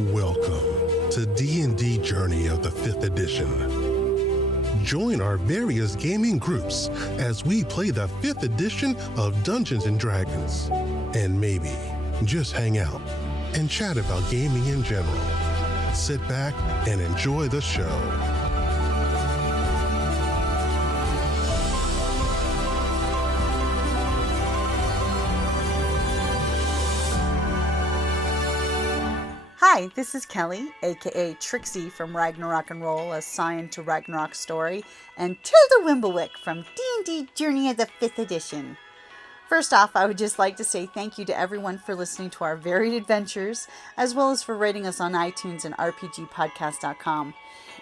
Welcome to D&D Journey of the 5th Edition. Join our various gaming groups as we play the 5th edition of Dungeons & Dragons. And maybe just hang out and chat about gaming in general. Sit back and enjoy the show. Hi, this is Kelly, aka Trixie from Ragnarok and Roll, a Scion to Ragnarok story, and Tilda Wimblewick from D&D Journey of the 5th Edition. First off, I would just like to say thank you to everyone for listening to our varied adventures, as well as for rating us on iTunes and rpgpodcast.com.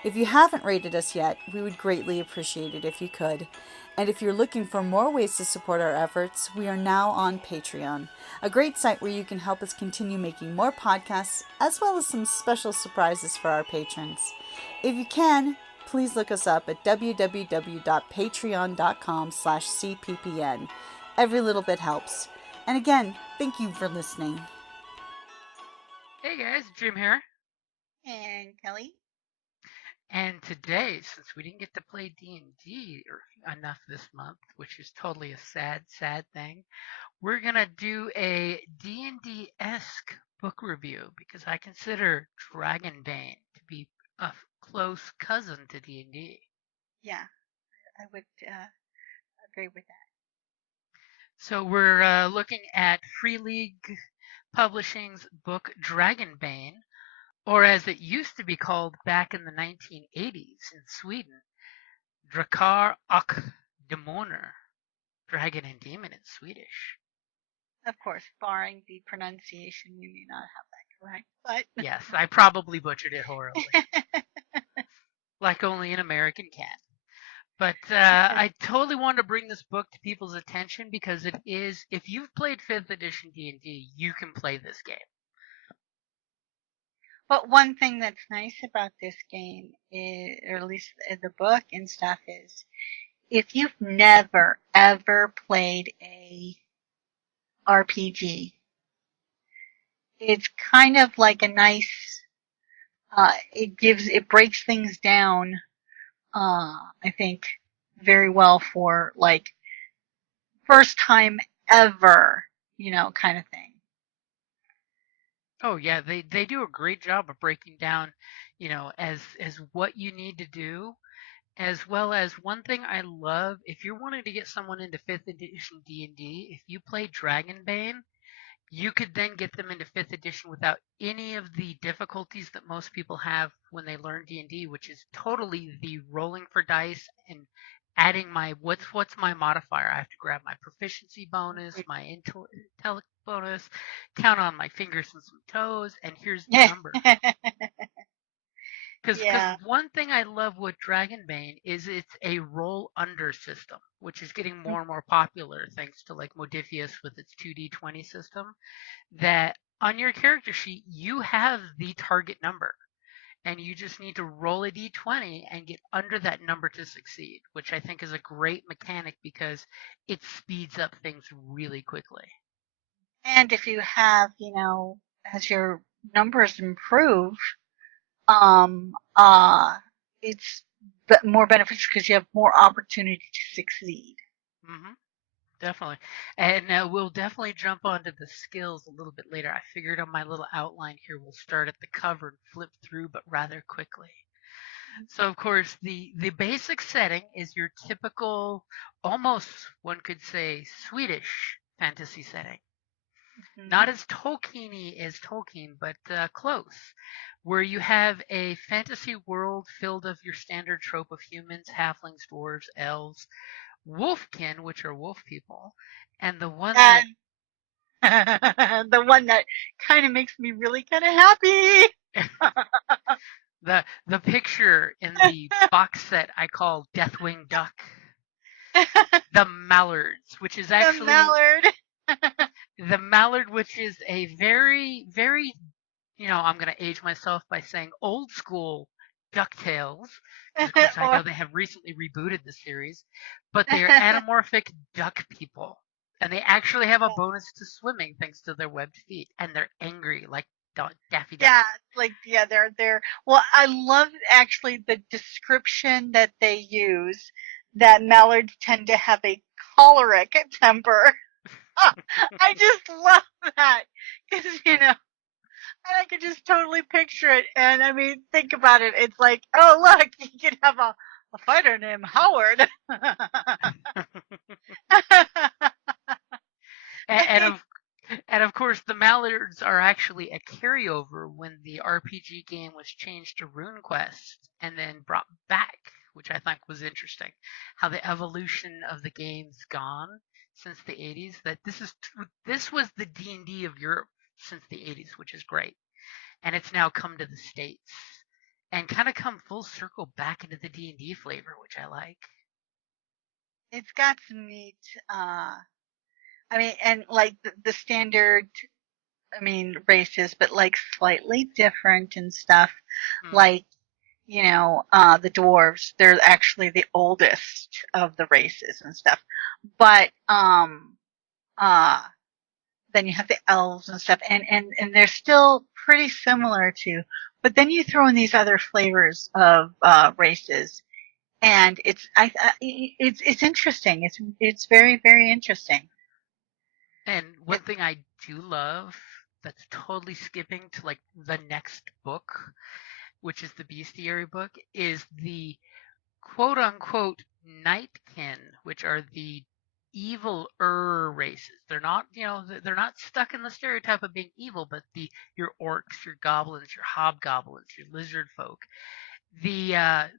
If you haven't rated us yet, we would greatly appreciate it if you could. And if you're looking for more ways to support our efforts, we are now on Patreon, a great site where you can help us continue making more podcasts, as well as some special surprises for our patrons. If you can, please look us up at www.patreon.com/cppn. Every little bit helps. And again, thank you for listening. Hey guys, Jim here. And Kelly? And today, since we didn't get to play D&D enough this month, which is totally a sad thing, we're going to do a D&D-esque book review because I consider Dragonbane to be a close cousin to D&D. Yeah, I would agree with that. So we're looking at Free League Publishing's book Dragonbane, or as it used to be called back in the 1980s in Sweden, Drakar och Demoner, Dragon and Demon in Swedish. Of course, barring the pronunciation, we may not have that correct, but... Yes, I probably butchered it horribly. Like only an American can. But I totally wanted to bring this book to people's attention because it is, if you've played 5th edition D&D, you can play this game. But one thing that's nice about this game, is, or at least the book and stuff, is if you've never, ever played a RPG, it's kind of like a nice, it breaks things down, I think, very well for, like, first time ever, kind of thing. Oh yeah, they do a great job of breaking down, as what you need to do, as well as one thing I love, if you're wanting to get someone into 5th edition D&D, if you play Dragonbane, you could then get them into 5th edition without any of the difficulties that most people have when they learn D&D, which is totally the rolling for dice and adding my what's my modifier. I have to grab my proficiency bonus, my intellect bonus, count on my fingers and some toes, and here's the number. Because one thing I love with Dragonbane is it's a roll under system, which is getting more and more popular thanks to like Modifius with its 2d20 system, that on your character sheet you have the target number. And you just need to roll a d20 and get under that number to succeed, which I think is a great mechanic because it speeds up things really quickly. And if you have, as your numbers improve, it's more beneficial because you have more opportunity to succeed. Mm-hmm. Definitely. And we'll definitely jump onto the skills a little bit later. I figured on my little outline here, we'll start at the cover and flip through, but rather quickly. So, of course, the basic setting is your typical, almost, one could say, Swedish fantasy setting. Mm-hmm. Not as Tolkien-y as Tolkien, but close. Where you have a fantasy world filled of your standard trope of humans, halflings, dwarves, elves, wolfkin, which are wolf people, and the one the one that kind of makes me really kind of happy. the picture in the box set I call Deathwing Duck. The mallards, which is actually the mallard, which is a very, very, I'm going to age myself by saying old school DuckTales. Of course, I know they have recently rebooted the series, but they're anamorphic duck people. And they actually have a bonus to swimming thanks to their webbed feet. And they're angry, like Daffy Duck. Yeah, they're well, I love actually the description that they use that mallards tend to have a choleric temper. I just love that because and I could just totally picture it. And I mean, think about it. It's like, oh look, you could have a fighter named Howard. And of course, the Mallards are actually a carryover when the RPG game was changed to RuneQuest and then brought back, which I think was interesting. How the evolution of the game's gone since the 80s. That this was the D&D of Europe since the 80s, which is great. And it's now come to the States and kind of come full circle back into the D&D flavor, which I like. It's got some neat, I mean, and like the standard, I mean, races, but like slightly different and stuff. Like, the dwarves, they're actually the oldest of the races and stuff. But, uh, then you have the elves and stuff, and they're still pretty similar to, but then you throw in these other flavors of, races. And it's interesting. It's very, very interesting. And one thing I do love that's totally skipping to like the next book, which is the Bestiary book, is the quote unquote Nightkin, which are the evil races. They're not, they're not stuck in the stereotype of being evil, but your orcs, your goblins, your hobgoblins, your lizard folk. The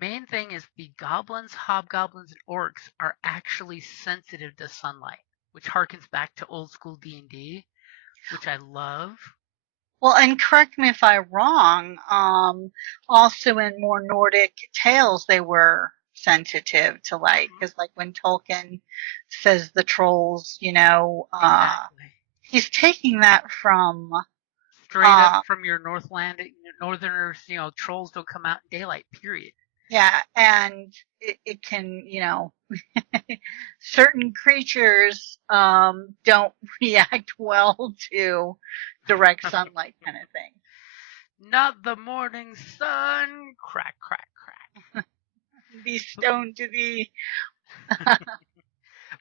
main thing is the goblins, hobgoblins, and orcs are actually sensitive to sunlight, which harkens back to old school D&D, which I love. Well, and correct me if I'm wrong, also in more Nordic tales, they were sensitive to light. Because like when Tolkien says the trolls, Exactly. he's taking that from Straight up from your Northerners, trolls don't come out in daylight, period. Yeah, and it can, certain creatures don't react well to direct sunlight kind of thing. Not the morning sun, crack, crack, crack. Be stoned to thee.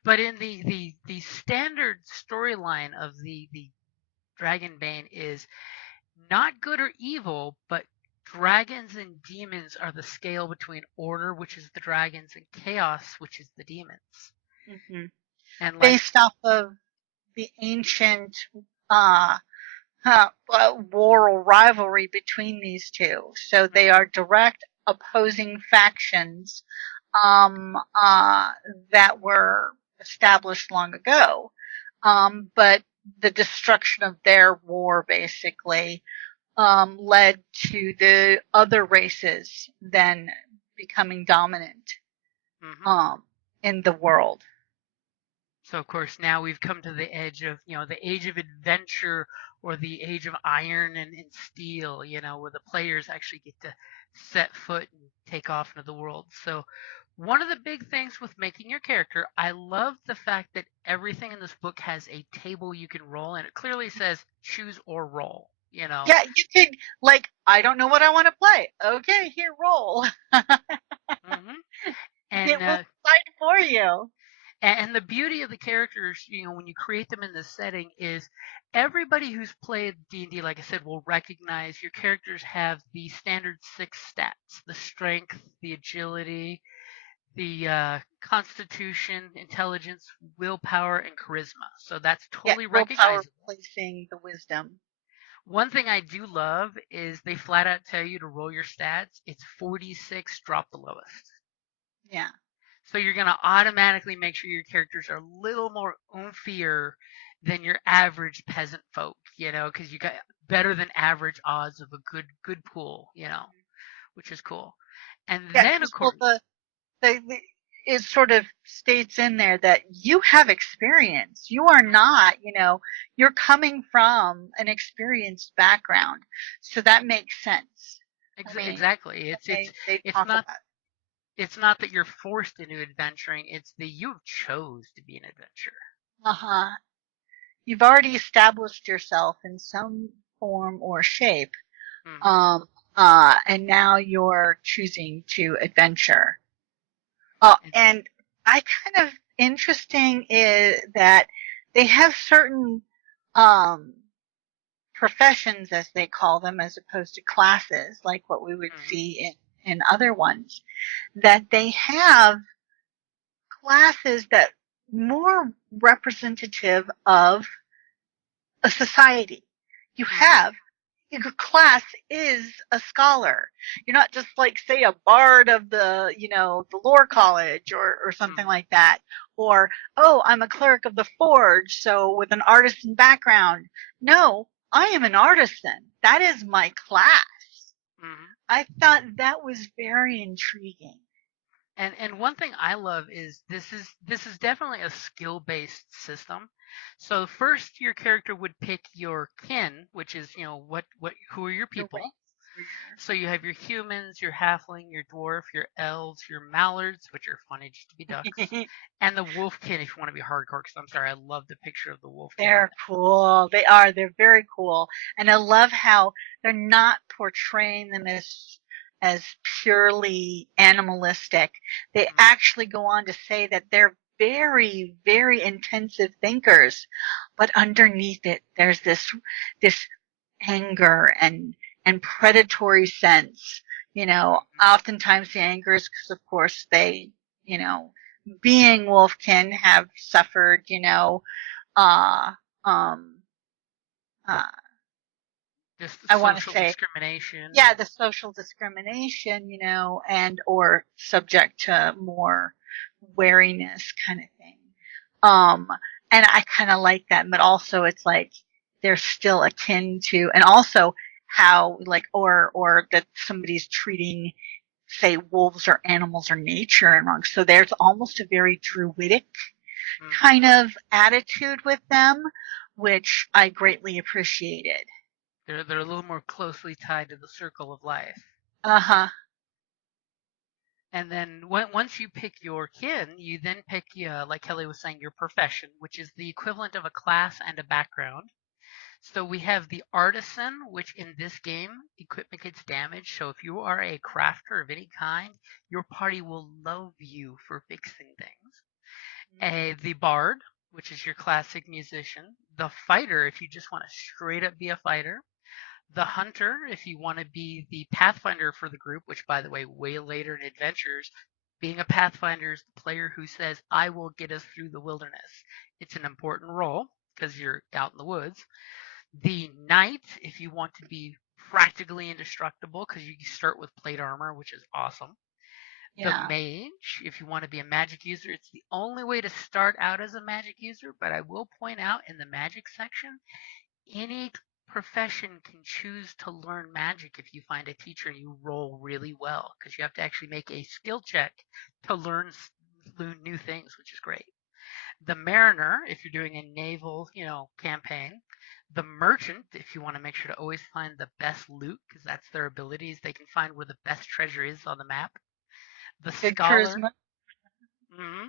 But in the standard storyline of the Dragonbane is not good or evil, but dragons and demons are the scale between order, which is the dragons, and chaos, which is the demons. Mm-hmm. And based off of the ancient war or rivalry between these two. So they are direct opposing factions that were established long ago. But the destruction of their war basically led to the other races then becoming dominant in the world. So of course now we've come to the edge of, the age of adventure or the age of iron and steel, where the players actually get to set foot and take off into the world. So one of the big things with making your character, I love the fact that everything in this book has a table you can roll, and it clearly says choose or roll. Yeah, you could, I don't know what I want to play. Okay, here, roll. And it will decide for you. And the beauty of the characters, when you create them in this setting, is everybody who's played D&D, like I said, will recognize your characters have the standard 6 stats: the strength, the agility, the constitution, intelligence, willpower, and charisma. So that's totally recognizable. Willpower replacing the wisdom. One thing I do love is they flat out tell you to roll your stats. It's 46, drop the lowest. Yeah. So you're going to automatically make sure your characters are a little more oompier than your average peasant folk, because you got better than average odds of a good pool, which is cool. And then, of course, it sort of states in there that you have experience. You are not, you're coming from an experienced background. So that makes sense. Exactly. It's not that you're forced into adventuring, it's that you chose to be an adventurer. You've already established yourself in some form or shape. Mm-hmm. And now you're choosing to adventure. And I kind of interesting is that they have certain um, professions, as they call them, as opposed to classes, like what we would Mm-hmm. see in other ones, that they have classes that more representative of a society. You Mm-hmm. have your class is a scholar. You're not just like, say, a bard of the lore college or something Mm-hmm. like that. Or, oh, I'm a cleric of the forge, so with an artisan background. No, I am an artisan. That is my class. Mm-hmm. I thought that was very intriguing. And one thing I love is this is definitely a skill-based system. So first your character would pick your kin, which is, what who are your Your people. race or So you have your humans, your halfling, your dwarf, your elves, your mallards, which are funny just to be ducks, your and the wolfkin if you want to be hardcore. Because I'm sorry, I love the picture of the wolfkin. They're cool. They are. They're very cool. And I love how they're not portraying them as purely animalistic. They Mm, actually go on to say that they're very, very intensive thinkers, but underneath it, there's this anger and predatory sense. Oftentimes the anger is because, of course, they, you know, being wolfkin, have suffered, uh, um, uh, just I want to social say, discrimination yeah, and the social discrimination, and or subject to more wariness kind of thing. Um, and I kind of like that, but also it's like they're still akin to, and also how like, or that somebody's treating, say, wolves or animals or nature and wrong. So there's almost a very druidic mhm. kind of attitude with them, which I greatly appreciated. They're a little more closely tied to the circle of life. Uh-huh. And then once you pick your kin, you then pick, like Kelly was saying, your profession, which is the equivalent of a class and a background. So we have the artisan, which in this game, equipment gets damaged. So if you are a crafter of any kind, your party will love you for fixing things. The bard, which is your classic musician. The fighter, if you just want to straight up be a fighter. The hunter, if you want to be the pathfinder for the group, which, by the way, way later in adventures, being a pathfinder is the player who says, I will get us through the wilderness. It's an important role because you're out in the woods. The knight, if you want to be practically indestructible because you start with plate armor, which is awesome. The Yeah. mage, if you want to be a magic user, it's the only way to start out as a magic user, but I will point out in the magic section, any profession can choose to learn magic if you find a teacher and you roll really well, because you have to actually make a skill check to learn new things, which is great. The mariner, if you're doing a naval, campaign. The merchant, if you want to make sure to always find the best loot, because that's their abilities. They can find where the best treasure is on the map. The Good scholar, charisma. hmm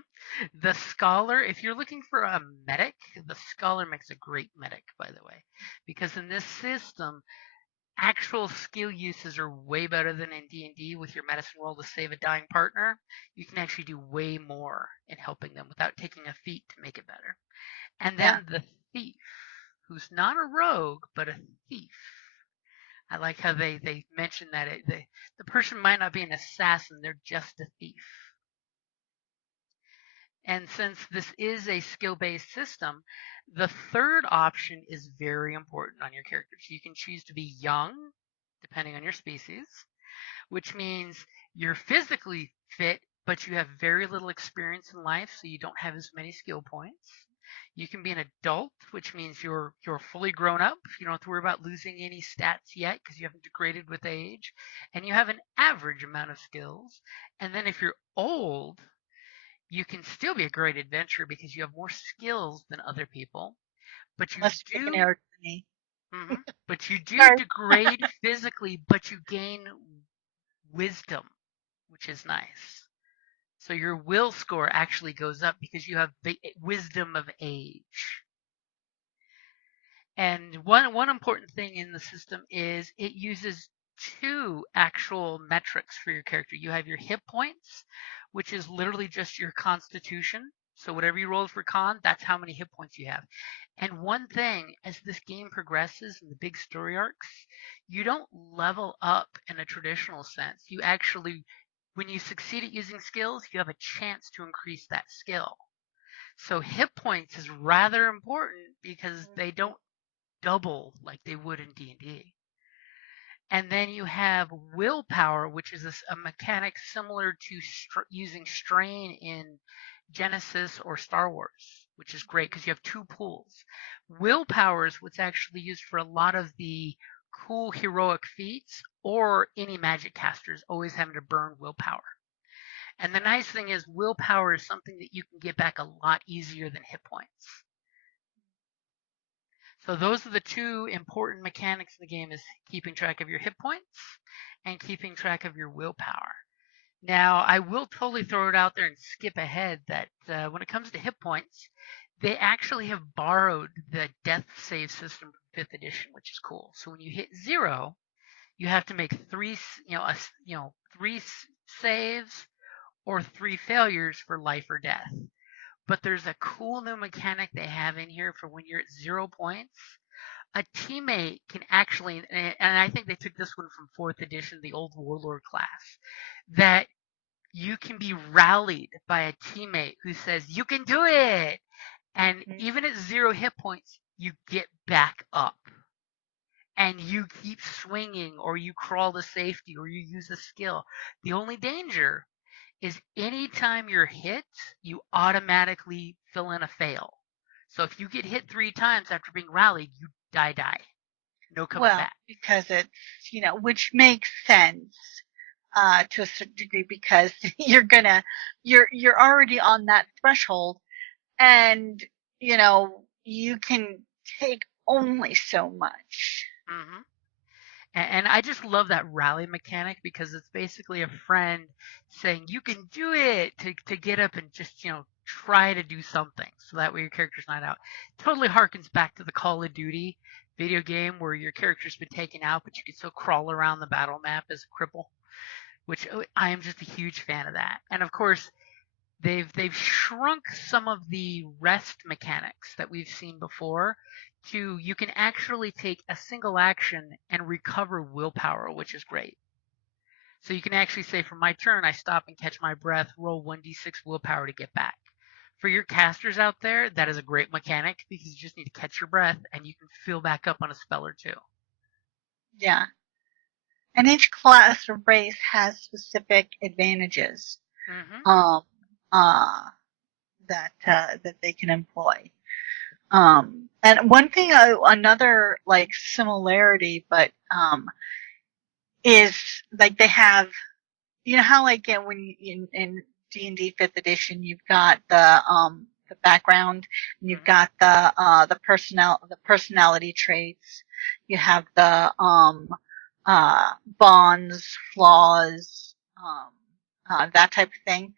the scholar, if you're looking for a medic, the scholar makes a great medic, by the way, because in this system, actual skill uses are way better than in D&D with your medicine roll to save a dying partner. You can actually do way more in helping them without taking a feat to make it better. And Yeah. then the thief, who's not a rogue, but a thief. I like how they mention that the person might not be an assassin, they're just a thief. And since this is a skill based system, the third option is very important on your characters. You can choose to be young, depending on your species, which means you're physically fit, but you have very little experience in life, so you don't have as many skill points. You can be an adult, which means you're fully grown up. You don't have to worry about losing any stats yet because you haven't degraded with age, and you have an average amount of skills. And then if you're old, you can still be a great adventurer because you have more skills than other people, but you Unless you take an do arrow to me. mhm, but you do Sorry. degrade physically, but you gain wisdom, which is nice. So your will score actually goes up because you have the wisdom of age. And one important thing in the system is it uses two actual metrics for your character. You have your hit points, which is literally just your constitution. So whatever you roll for con, that's how many hit points you have. And one thing, as this game progresses in the big story arcs, you don't level up in a traditional sense. You actually, when you succeed at using skills, you have a chance to increase that skill. So hit points is rather important because they don't double like they would in D&D. And then you have willpower, which is a mechanic similar to using strain in Genesis or Star Wars, which is great because you have two pools. Willpower is what's actually used for a lot of the cool heroic feats or any magic casters always having to burn willpower. And the nice thing is willpower is something that you can get back a lot easier than hit points. So those are the two important mechanics in the game, is keeping track of your hit points and keeping track of your willpower. Now, I will totally throw it out there and skip ahead that when it comes to hit points, they actually have borrowed the death save system from 5th edition, which is cool. So when you hit 0, you have to make three saves or 3 failures for life or death. But there's a cool new mechanic they have in here for when you're at 0 points. A teammate can actually, and I think they took this one from 4th edition, the old Warlord class, that you can be rallied by a teammate who says, "You can do it!" And even at 0 hit points, you get back up. And you keep swinging, or you crawl to safety, or you use a skill. The only danger is anytime you're hit, you automatically fill in a fail. So if you get hit 3 times after being rallied, you die. No coming back. Because it's, which makes sense to a certain degree, because you're already on that threshold, and, you can take only so much. Mm-hmm. And I just love that rally mechanic because it's basically a friend saying, "You can do it," to get up and just, try to do something. So that way your character's not out. Totally harkens back to the Call of Duty video game where your character's been taken out, but you can still crawl around the battle map as a cripple, which I am just a huge fan of that. And of course, they've shrunk some of the rest mechanics that we've seen before to, you can actually take a single action and recover willpower, which is great. So you can actually say, for my turn, I stop and catch my breath, roll 1d6 willpower to get back. For your casters out there, that is a great mechanic because you just need to catch your breath and you can fill back up on a spell or two. Yeah. And each class or race has specific advantages that they can employ. And one thing, another similarity, but is like they have, how when in D&D 5th edition you've got the background, and you've got the personality traits, you have the bonds, flaws, that type of thing.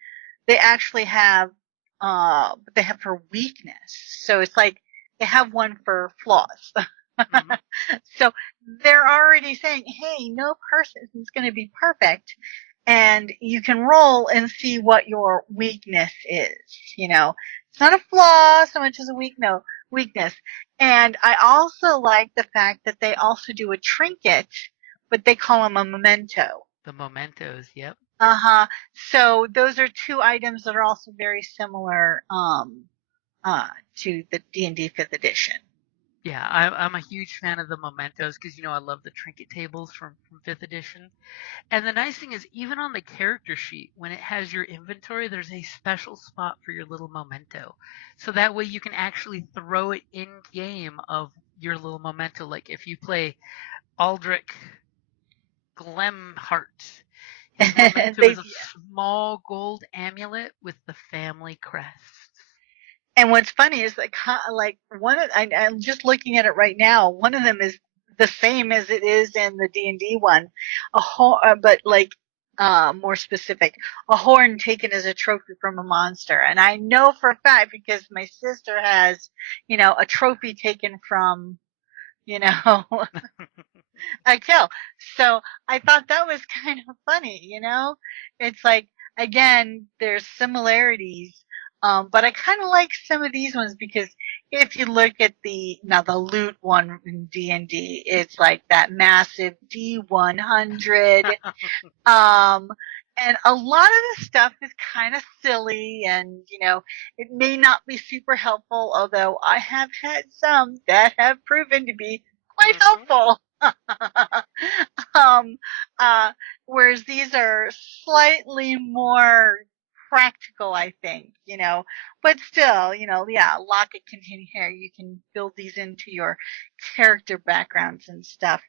They actually have they have for weakness. So it's like they have one for flaws. Mm-hmm. So they're already saying, hey, no person is going to be perfect. And you can roll and see what your weakness is. It's not a flaw so much as a weakness. And I also like the fact that they also do a trinket, but they call them a memento. The mementos, yep. So those are two items that are also very similar to the D&D 5th edition. Yeah, I'm a huge fan of the mementos because, I love the trinket tables from 5th edition. And the nice thing is, even on the character sheet, when it has your inventory, there's a special spot for your little memento. So that way you can actually throw it in game of your little memento. Like if you play Aldrich Glemhart, his memento is a small gold amulet with the family crest. And what's funny is I'm just looking at it right now. One of them is the same as it is in the D&D one, but more specific, a horn taken as a trophy from a monster. And I know for a fact because my sister has, a trophy taken from you know, a kill. So I thought that was kind of funny, you know? It's like, again, there's similarities. But I kind of like some of these ones because if you look at the loot one in D&D, it's like that massive D100. Um, and a lot of the stuff is kind of silly and, it may not be super helpful, although I have had some that have proven to be quite Hmm. helpful. um, uh, Whereas these are slightly more practical, I think, but still, yeah, a lot can continue here. You can build these into your character backgrounds and stuff.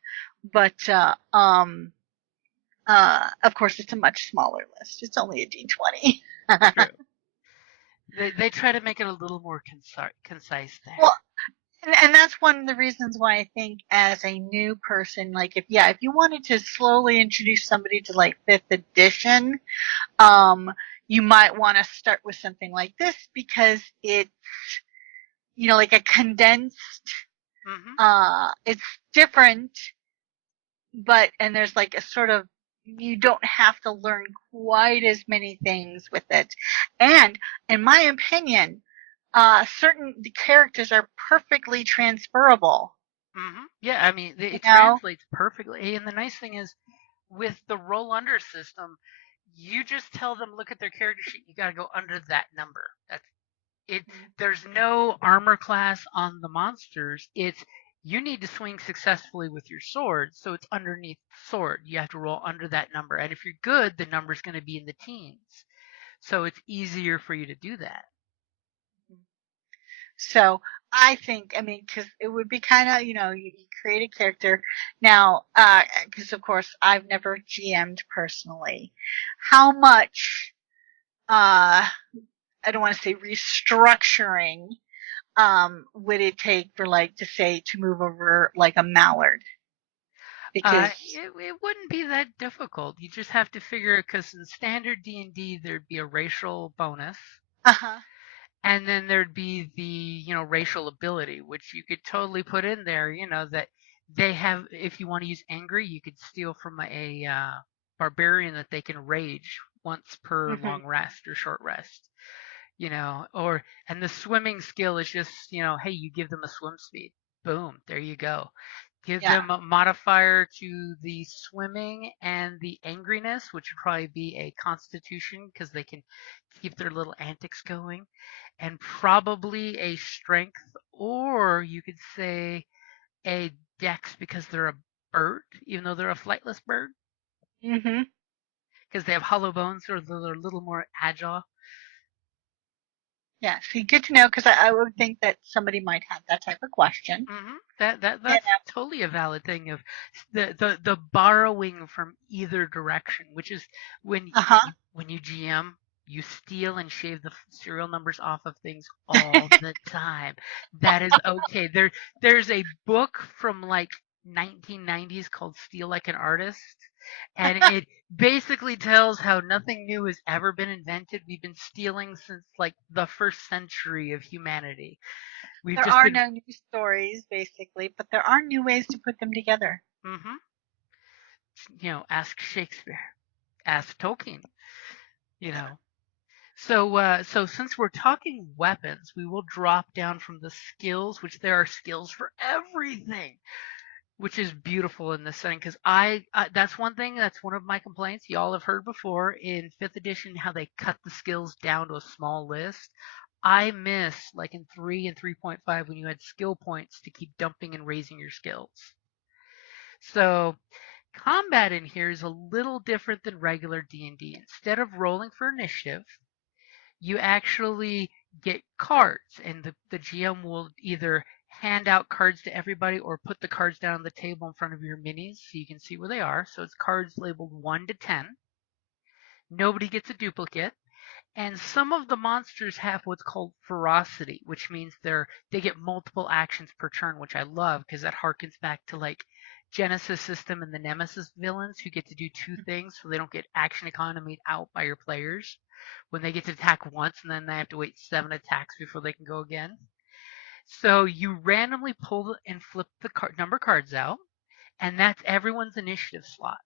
But, of course, it's a much smaller list. It's only a D20. True. They try to make it a little more concise there. Well, and that's one of the reasons why I think as a new person, like if you wanted to slowly introduce somebody to like fifth edition, um, you might want to start with something like this because it's, like a condensed, Hmm. it's different, and there's like a sort of, you don't have to learn quite as many things with it. And in my opinion, certain the characters are perfectly transferable. Yeah, I mean, You it know? translates perfectly. And the nice thing is, with the roll under system, you just tell them, look at their character sheet. You got to go under that number. That's it. There's no armor class on the monsters. It's you need to swing successfully with your sword, so it's underneath sword. You have to roll under that number, and if you're good, the number's going to be in the teens. So it's easier for you to do that. So I think, I mean, because it would be kind of, you create a character. Now, because of course I've never GM'd personally. How much, I don't want to say restructuring, would it take for like to say to move over like a mallard? Because, It wouldn't be that difficult. You just have to figure it because in standard D&D there'd be a racial bonus, uh-huh. and then there'd be the racial ability, which you could totally put in there. That they have. If you want to use angry, you could steal from a barbarian that they can rage once per Hmm. long rest or short rest. Or and the swimming skill is just hey, you give them a swim speed. Boom, there you go. Give Yeah. them a modifier to the swimming and the angriness, which would probably be a constitution because they can keep their little antics going, and probably a strength, or you could say a dex because they're a bird, even though they're a flightless bird, Hmm. because they have hollow bones, so they're a little more agile. Yeah. See, good to know because I would think that somebody might have that type of question. That's totally a valid thing of the borrowing from either direction, which is Uh-huh. when you GM, you steal and shave the serial numbers off of things all the time. That is okay. There's a book from like 1990s called Steal Like an Artist, and it basically tells how nothing new has ever been invented. We've been stealing since like the first century of humanity. We've There just are been no new stories, basically, but there are new ways to put them together. hmm ask Shakespeare, ask Tolkien, you know. So since we're talking weapons, we will drop down from the skills, which there are skills for everything, which is beautiful in this setting. Because that's one thing, that's one of my complaints. Y'all have heard before in fifth edition how they cut the skills down to a small list. I miss like in 3 and 3.5 when you had skill points to keep dumping and raising your skills. So combat in here is a little different than regular D&D. Instead of rolling for initiative, you actually get cards, and the GM will either hand out cards to everybody or put the cards down on the table in front of your minis so you can see where they are. So it's cards labeled 1 to 10. Nobody gets a duplicate. And some of the monsters have what's called ferocity, which means they get multiple actions per turn, which I love because that harkens back to like Genesis system and the Nemesis villains who get to do two things, so they don't get action economied out by your players when they get to attack once and then they have to wait 7 attacks before they can go again. So you randomly pull and flip the number cards out, and that's everyone's initiative slot.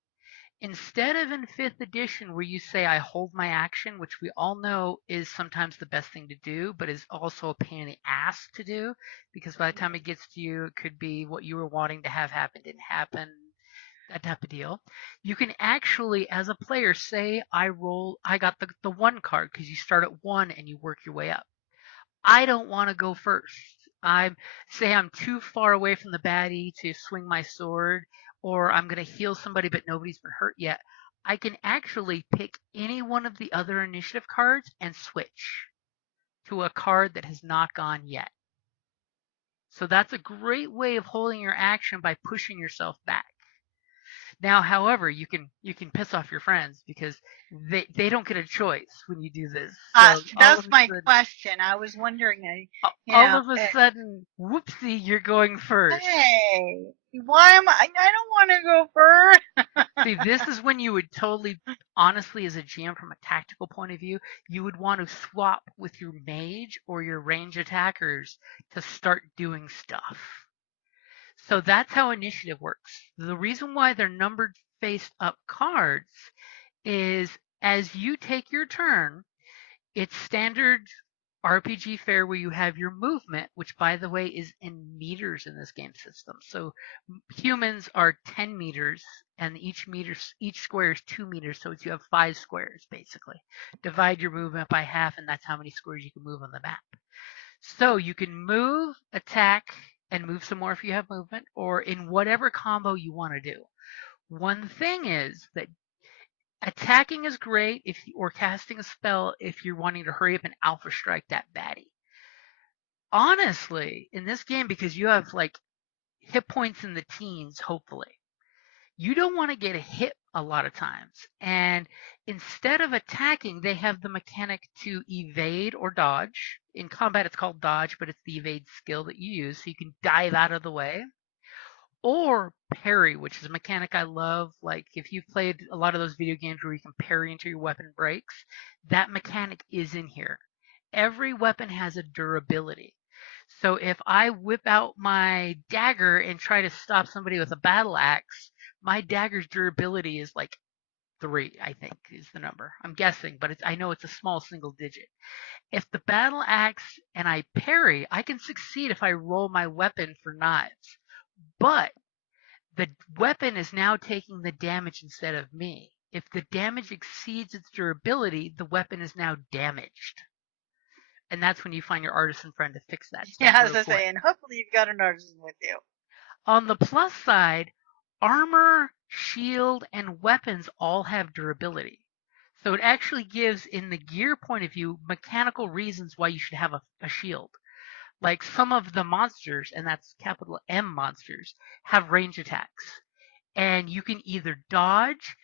Instead of in 5th edition where you say I hold my action, which we all know is sometimes the best thing to do, but is also a pain in the ass to do, because by the time it gets to you, it could be what you were wanting to have happen didn't happen, that type of deal. You can actually, as a player, say I got the 1 card, because you start at 1 and you work your way up. I don't want to go first. I'm too far away from the baddie to swing my sword, or I'm going to heal somebody but nobody's been hurt yet. I can actually pick any one of the other initiative cards and switch to a card that has not gone yet. So that's a great way of holding your action by pushing yourself back. Now, however, you can piss off your friends because they don't get a choice when you do this. So all of That's a my sudden, question. I was wondering, all of a sudden, whoopsie, you're going first. hey, why am I don't want to go first. See, this is when you would totally, honestly, as a GM from a tactical point of view, you would want to swap with your mage or your range attackers to start doing stuff. So that's how initiative works. The reason why they're numbered face up cards is as you take your turn, it's standard RPG fare where you have your movement, which by the way is in meters in this game system. So humans are 10 meters, and each square is 2 meters, so you have 5 squares basically. Divide your movement by half, and that's how many squares you can move on the map. So you can move, attack, and move some more if you have movement, or in whatever combo you want to do. One thing is that attacking is great or casting a spell if you're wanting to hurry up and alpha strike that baddie. Honestly, in this game, because you have like hit points in the teens, hopefully, you don't want to get hit a lot of times. And instead of attacking, they have the mechanic to evade or dodge. In combat, it's called dodge, but it's the evade skill that you use, so you can dive out of the way. Or parry, which is a mechanic I love. Like if you've played a lot of those video games where you can parry until your weapon breaks, that mechanic is in here. Every weapon has a durability. So if I whip out my dagger and try to stop somebody with a battle axe, my dagger's durability is like 3, I think, is the number. I'm guessing, but I know it's a small single digit. If the battle axe and I parry, I can succeed if I roll my weapon for knives. But the weapon is now taking the damage instead of me. If the damage exceeds its durability, the weapon is now damaged. And that's when you find your artisan friend to fix that stuff. Yeah, as I say, and hopefully you've got an artisan with you. On the plus side, armor, shield, and weapons all have durability. So it actually gives, in the gear point of view, mechanical reasons why you should have a shield. Like some of the monsters, and that's capital M monsters, have range attacks. And you can either dodge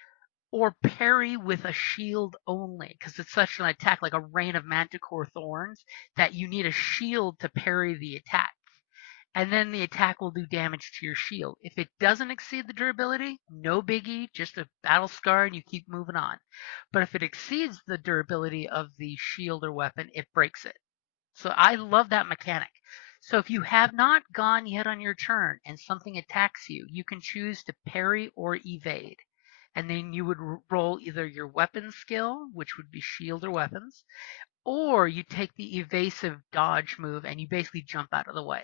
or parry with a shield only, because it's such an attack like a rain of manticore thorns that you need a shield to parry the attack. And then the attack will do damage to your shield. If it doesn't exceed the durability, no biggie, just a battle scar and you keep moving on. But if it exceeds the durability of the shield or weapon, it breaks it. So I love that mechanic. So if you have not gone yet on your turn and something attacks you, you can choose to parry or evade. And then you would roll either your weapon skill, which would be shield or weapons, or you take the evasive dodge move and you basically jump out of the way.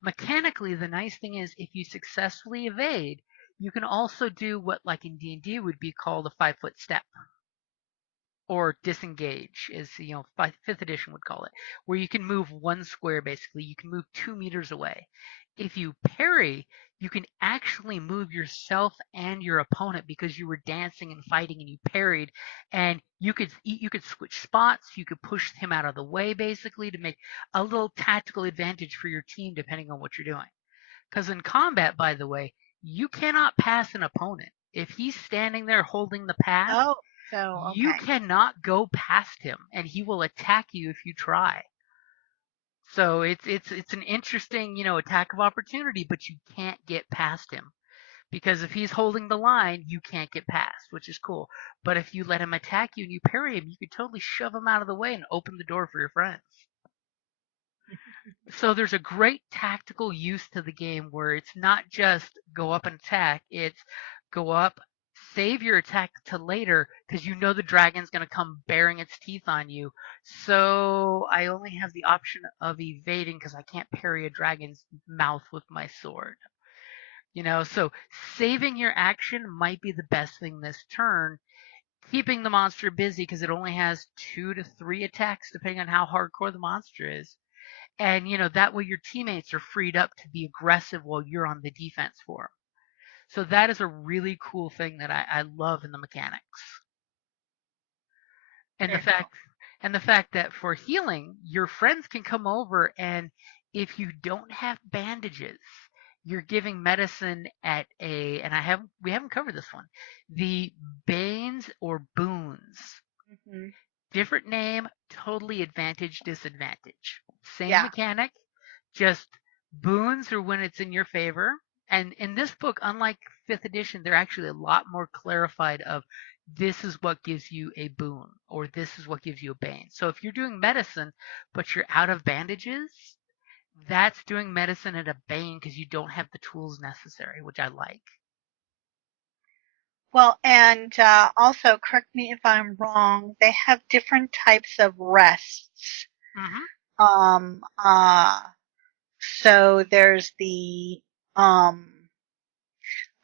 Mechanically, the nice thing is if you successfully evade, you can also do what like in D&D would be called a 5-foot step or disengage, is 5th edition would call it, where you can move 1 square basically. You can move 2 meters away. If you parry, you can actually move yourself and your opponent because you were dancing and fighting and you parried, and you could switch spots. You could push him out of the way basically to make a little tactical advantage for your team depending on what you're doing. Because in combat, by the way, you cannot pass an opponent. If he's standing there holding the pass, Oh, so okay. you cannot go past him, and he will attack you if you try. So it's an interesting, attack of opportunity, but you can't get past him. Because if he's holding the line, you can't get past, which is cool. But if you let him attack you and you parry him, you could totally shove him out of the way and open the door for your friends. So there's a great tactical use to the game where it's not just go up and attack, it's go up, save your attack to later because you know the dragon's going to come baring its teeth on you. So I only have the option of evading because I can't parry a dragon's mouth with my sword. So saving your action might be the best thing this turn, keeping the monster busy because it only has 2 to 3 attacks depending on how hardcore the monster is. And that way your teammates are freed up to be aggressive while you're on the defense for them. So that is a really cool thing that I love in the mechanics. And the Very cool. fact that for healing, your friends can come over, and if you don't have bandages, you're giving medicine at we haven't covered this one, the Banes or Boons. Hmm. Different name, totally advantage, disadvantage. Same Yeah. mechanic, just boons are when it's in your favor. And in this book, unlike 5th edition, they're actually a lot more clarified of this is what gives you a boon or this is what gives you a bane. So if you're doing medicine but you're out of bandages, that's doing medicine at a bane because you don't have the tools necessary, which I like. Well, and also, correct me if I'm wrong, they have different types of rests. Mm-hmm. So there's the,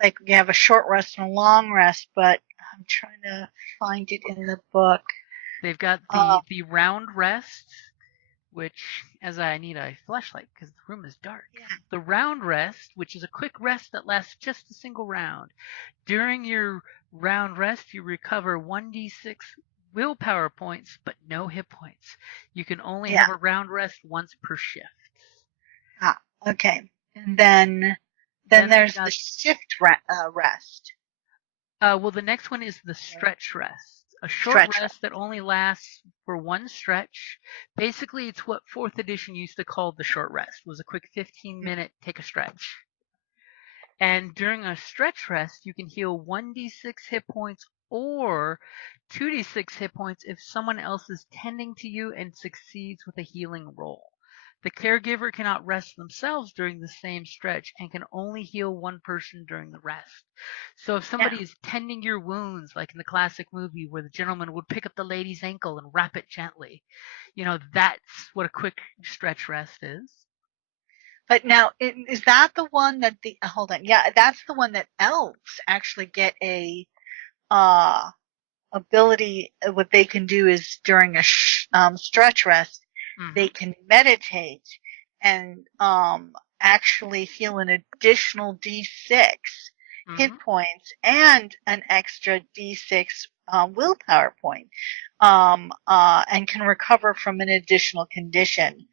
like you have a short rest and a long rest, but I'm trying to find it in the book. They've got the round rest, which, as I need a flashlight because the room is dark. Yeah. The round rest, which is a quick rest that lasts just a single round. During your round rest, you recover 1d6 willpower points, but no hit points. You can only have a round rest once per shift. Okay. And then there's the shift rest. Well, the next one is the stretch rest. A short rest that only lasts for one stretch. Basically, it's what 4th edition used to call the short rest. Was a quick 15-minute take a stretch. And during a stretch rest, you can heal 1d6 hit points or 2d6 hit points if someone else is tending to you and succeeds with a healing roll. The caregiver cannot rest themselves during the same stretch and can only heal one person during the rest. So if somebody is tending your wounds, like in the classic movie where the gentleman would pick up the lady's ankle and wrap it gently, that's what a quick stretch rest is. But now, is that the one that hold on. Yeah, that's the one that elves actually get a, ability. What they can do is during a stretch rest, they can meditate and actually heal an additional D6 hit points and an extra D6 willpower point, and can recover from an additional condition.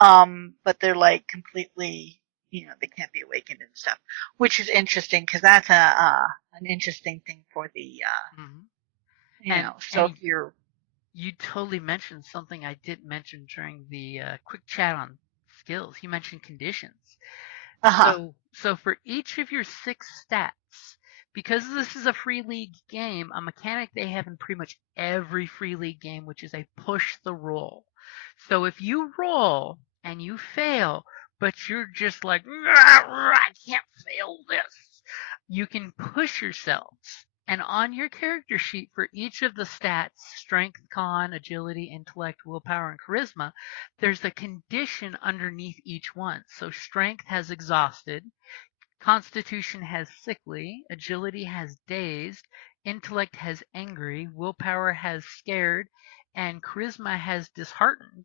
But they're like completely, they can't be awakened and stuff, which is interesting because that's an interesting thing for the, so if you're. You totally mentioned something I didn't mention during the quick chat on skills. You mentioned conditions. So for each of your 6 stats, because this is a free league game, a mechanic they have in pretty much every free league game, which is a push the roll. So if you roll and you fail, but you're just like, I can't fail this, you can push yourselves. And on your character sheet for each of the stats, strength, con, agility, intellect, willpower, and charisma, there's a condition underneath each one. So strength has exhausted, constitution has sickly, agility has dazed, intellect has angry, willpower has scared, and charisma has disheartened.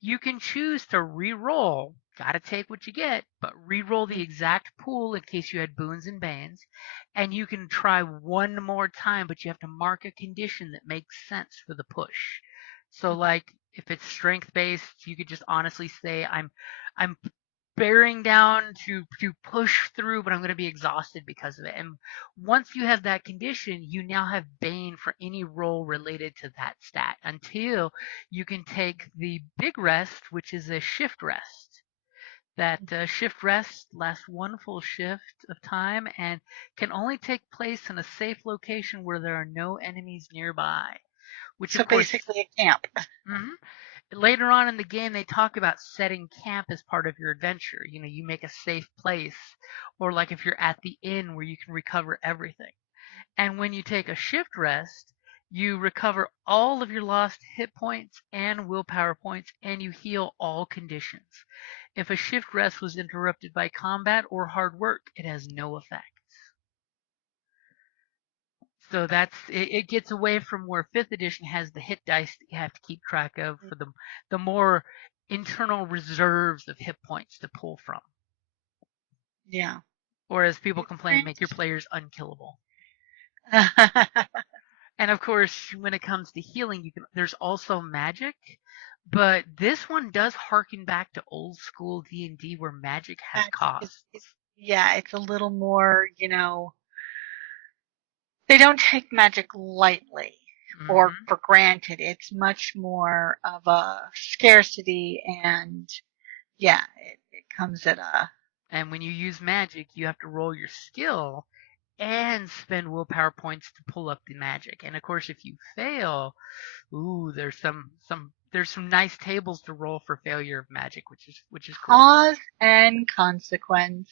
You can choose to re-roll. Gotta take what you get, but re-roll the exact pool in case you had boons and banes. And you can try one more time, but you have to mark a condition that makes sense for the push. So like if it's strength based, you could just honestly say I'm bearing down to push through, but I'm going to be exhausted because of it. And once you have that condition, you now have Bane for any roll related to that stat until you can take the big rest, which is a shift rest. That shift rest lasts one full shift of time and can only take place in a safe location where there are no enemies nearby. Which so of course, basically a camp. Mm-hmm. Later on in the game, they talk about setting camp as part of your adventure. You make a safe place, or like if you're at the inn where you can recover everything. And when you take a shift rest, you recover all of your lost hit points and willpower points, and you heal all conditions. If a shift rest was interrupted by combat or hard work, it has no effect. So it gets away from where 5th edition has the hit dice that you have to keep track of for the more internal reserves of hit points to pull from. Yeah. Or as people complain, make your players unkillable. And of course, when it comes to healing, there's also magic, but this one does harken back to old school D&D where magic has costs. It's a little more, they don't take magic lightly or for granted. It's much more of a scarcity, and it comes at a... And when you use magic, you have to roll your skill and spend willpower points to pull up the magic. And of course, if you fail, there's some nice tables to roll for failure of magic, which is cool. Cause and consequence.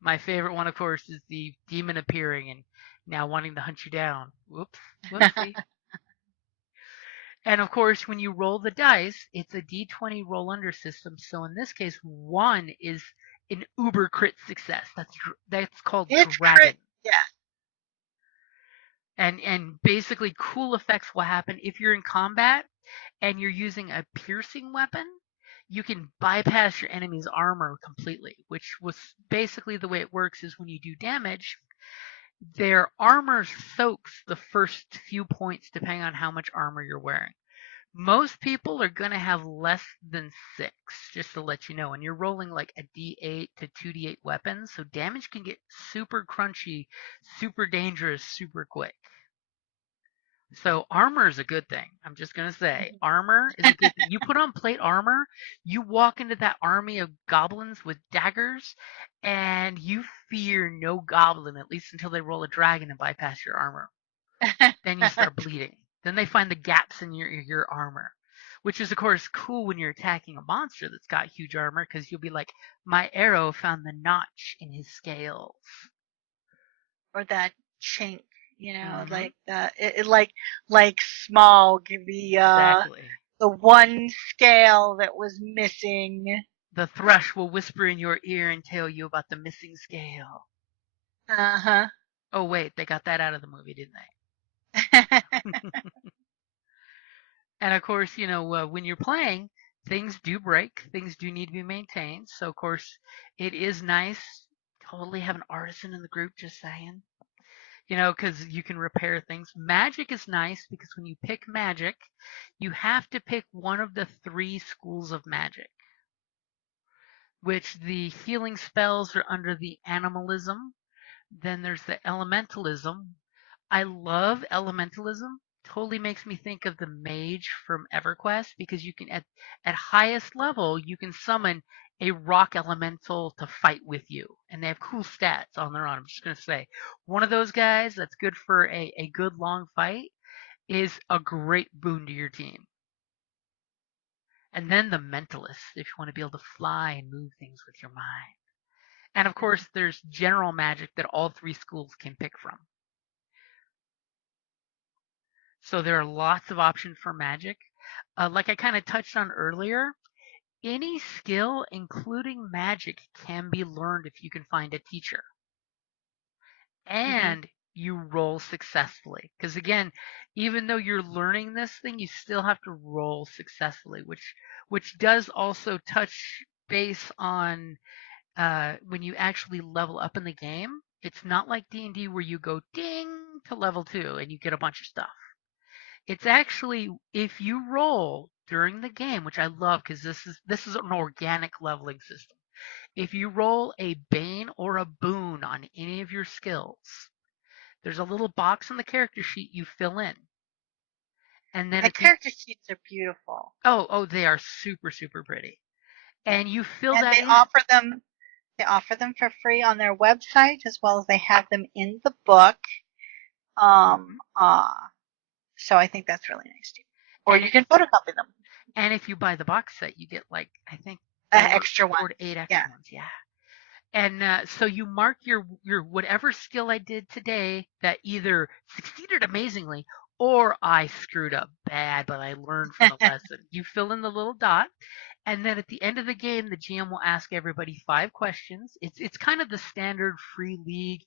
My favorite one, of course, is the demon appearing and now wanting to hunt you down. Whoopsie. And of course, when you roll the dice, it's a D20 roll under system. So in this case, 1 is an uber crit success. That's called it's dragon. Crit, yeah. And basically, cool effects will happen if you're in combat and you're using a piercing weapon. You can bypass your enemy's armor completely, which was basically the way it works. Is when you do damage, their armor soaks the first few points depending on how much armor you're wearing. Most people are going to have less than 6, just to let you know. And you're rolling like a D8 to 2D8 weapons, so damage can get super crunchy, super dangerous, super quick. So armor is a good thing. I'm just going to say, armor is a good thing. You put on plate armor, you walk into that army of goblins with daggers, and you fear no goblin, at least until they roll a dragon and bypass your armor. Then you start bleeding. Then they find the gaps in your armor, which is, of course, cool when you're attacking a monster that's got huge armor, because you'll be like, my arrow found the notch in his scales. Or that chink. Like Small, Exactly. The one scale that was missing. The thrush will whisper in your ear and tell you about the missing scale. Uh-huh. Oh, wait, they got that out of the movie, didn't they? And of course, when you're playing, things do break. Things do need to be maintained. So, of course, it is nice. Totally have an artisan in the group, just saying. Because you can repair things. Magic is nice because when you pick magic, you have to pick one of the 3 schools of magic, which the healing spells are under the animalism. Then there's the elementalism. I love elementalism. Totally makes me think of the mage from EverQuest, because you can, at highest level, you can summon a rock elemental to fight with you, and they have cool stats on their own. I'm just going to say, one of those guys that's good for a good long fight is a great boon to your team. And then the mentalist, if you want to be able to fly and move things with your mind. And of course, there's general magic that all 3 schools can pick from. So there are lots of options for magic. Like I kind of touched on earlier, any skill, including magic, can be learned if you can find a teacher. And you roll successfully. Because again, even though you're learning this thing, you still have to roll successfully, which does also touch base on when you actually level up in the game. It's not like D&D where you go ding to level 2 and you get a bunch of stuff. It's actually, if you roll during the game, which I love because this is an organic leveling system. If you roll a bane or a boon on any of your skills, there's a little box on the character sheet you fill in. And then the character sheets are beautiful. Oh, they are super, super pretty. And you fill that in. They offer them for free on their website, as well as they have them in the book. So I think that's really nice too. Or you can photocopy them. And if you buy the box set, you get like I think Extra four ones. to eight Yeah. extra ones. Yeah. And so you mark your whatever skill I did today that either succeeded amazingly or I screwed up bad, but I learned from the lesson. You fill in the little dot, and then at the end of the game, the GM will ask everybody 5 questions. It's kind of the standard free league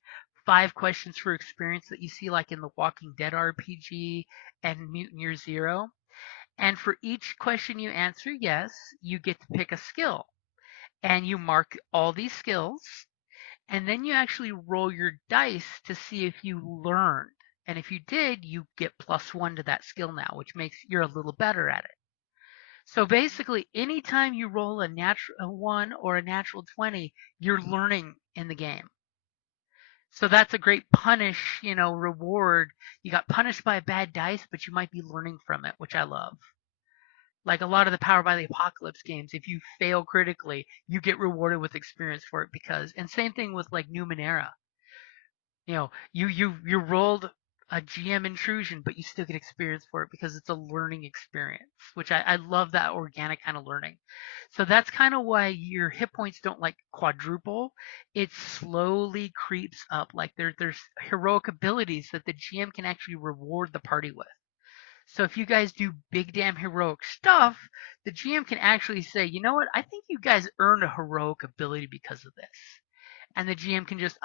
5 questions for experience that you see like in the Walking Dead RPG and Mutant Year Zero. And for each question you answer yes, you get to pick a skill and you mark all these skills, and then you actually roll your dice to see if you learned. And if you did, you get +1 to that skill now, which makes you're a little better at it. So basically, anytime you roll a natural 1 or a natural 20, you're learning in the game. So that's a great punish, reward. You got punished by a bad dice, but you might be learning from it, which I love. Like a lot of the Power by the Apocalypse games, if you fail critically, you get rewarded with experience for it because, and same thing with like Numenera. You rolled a GM intrusion, but you still get experience for it because it's a learning experience, which I love that organic kind of learning. So that's kind of why your hit points don't like quadruple. It slowly creeps up. Like there's heroic abilities that the GM can actually reward the party with. So if you guys do big damn heroic stuff, the GM can actually say, you know what, I think you guys earned a heroic ability because of this. And the GM can just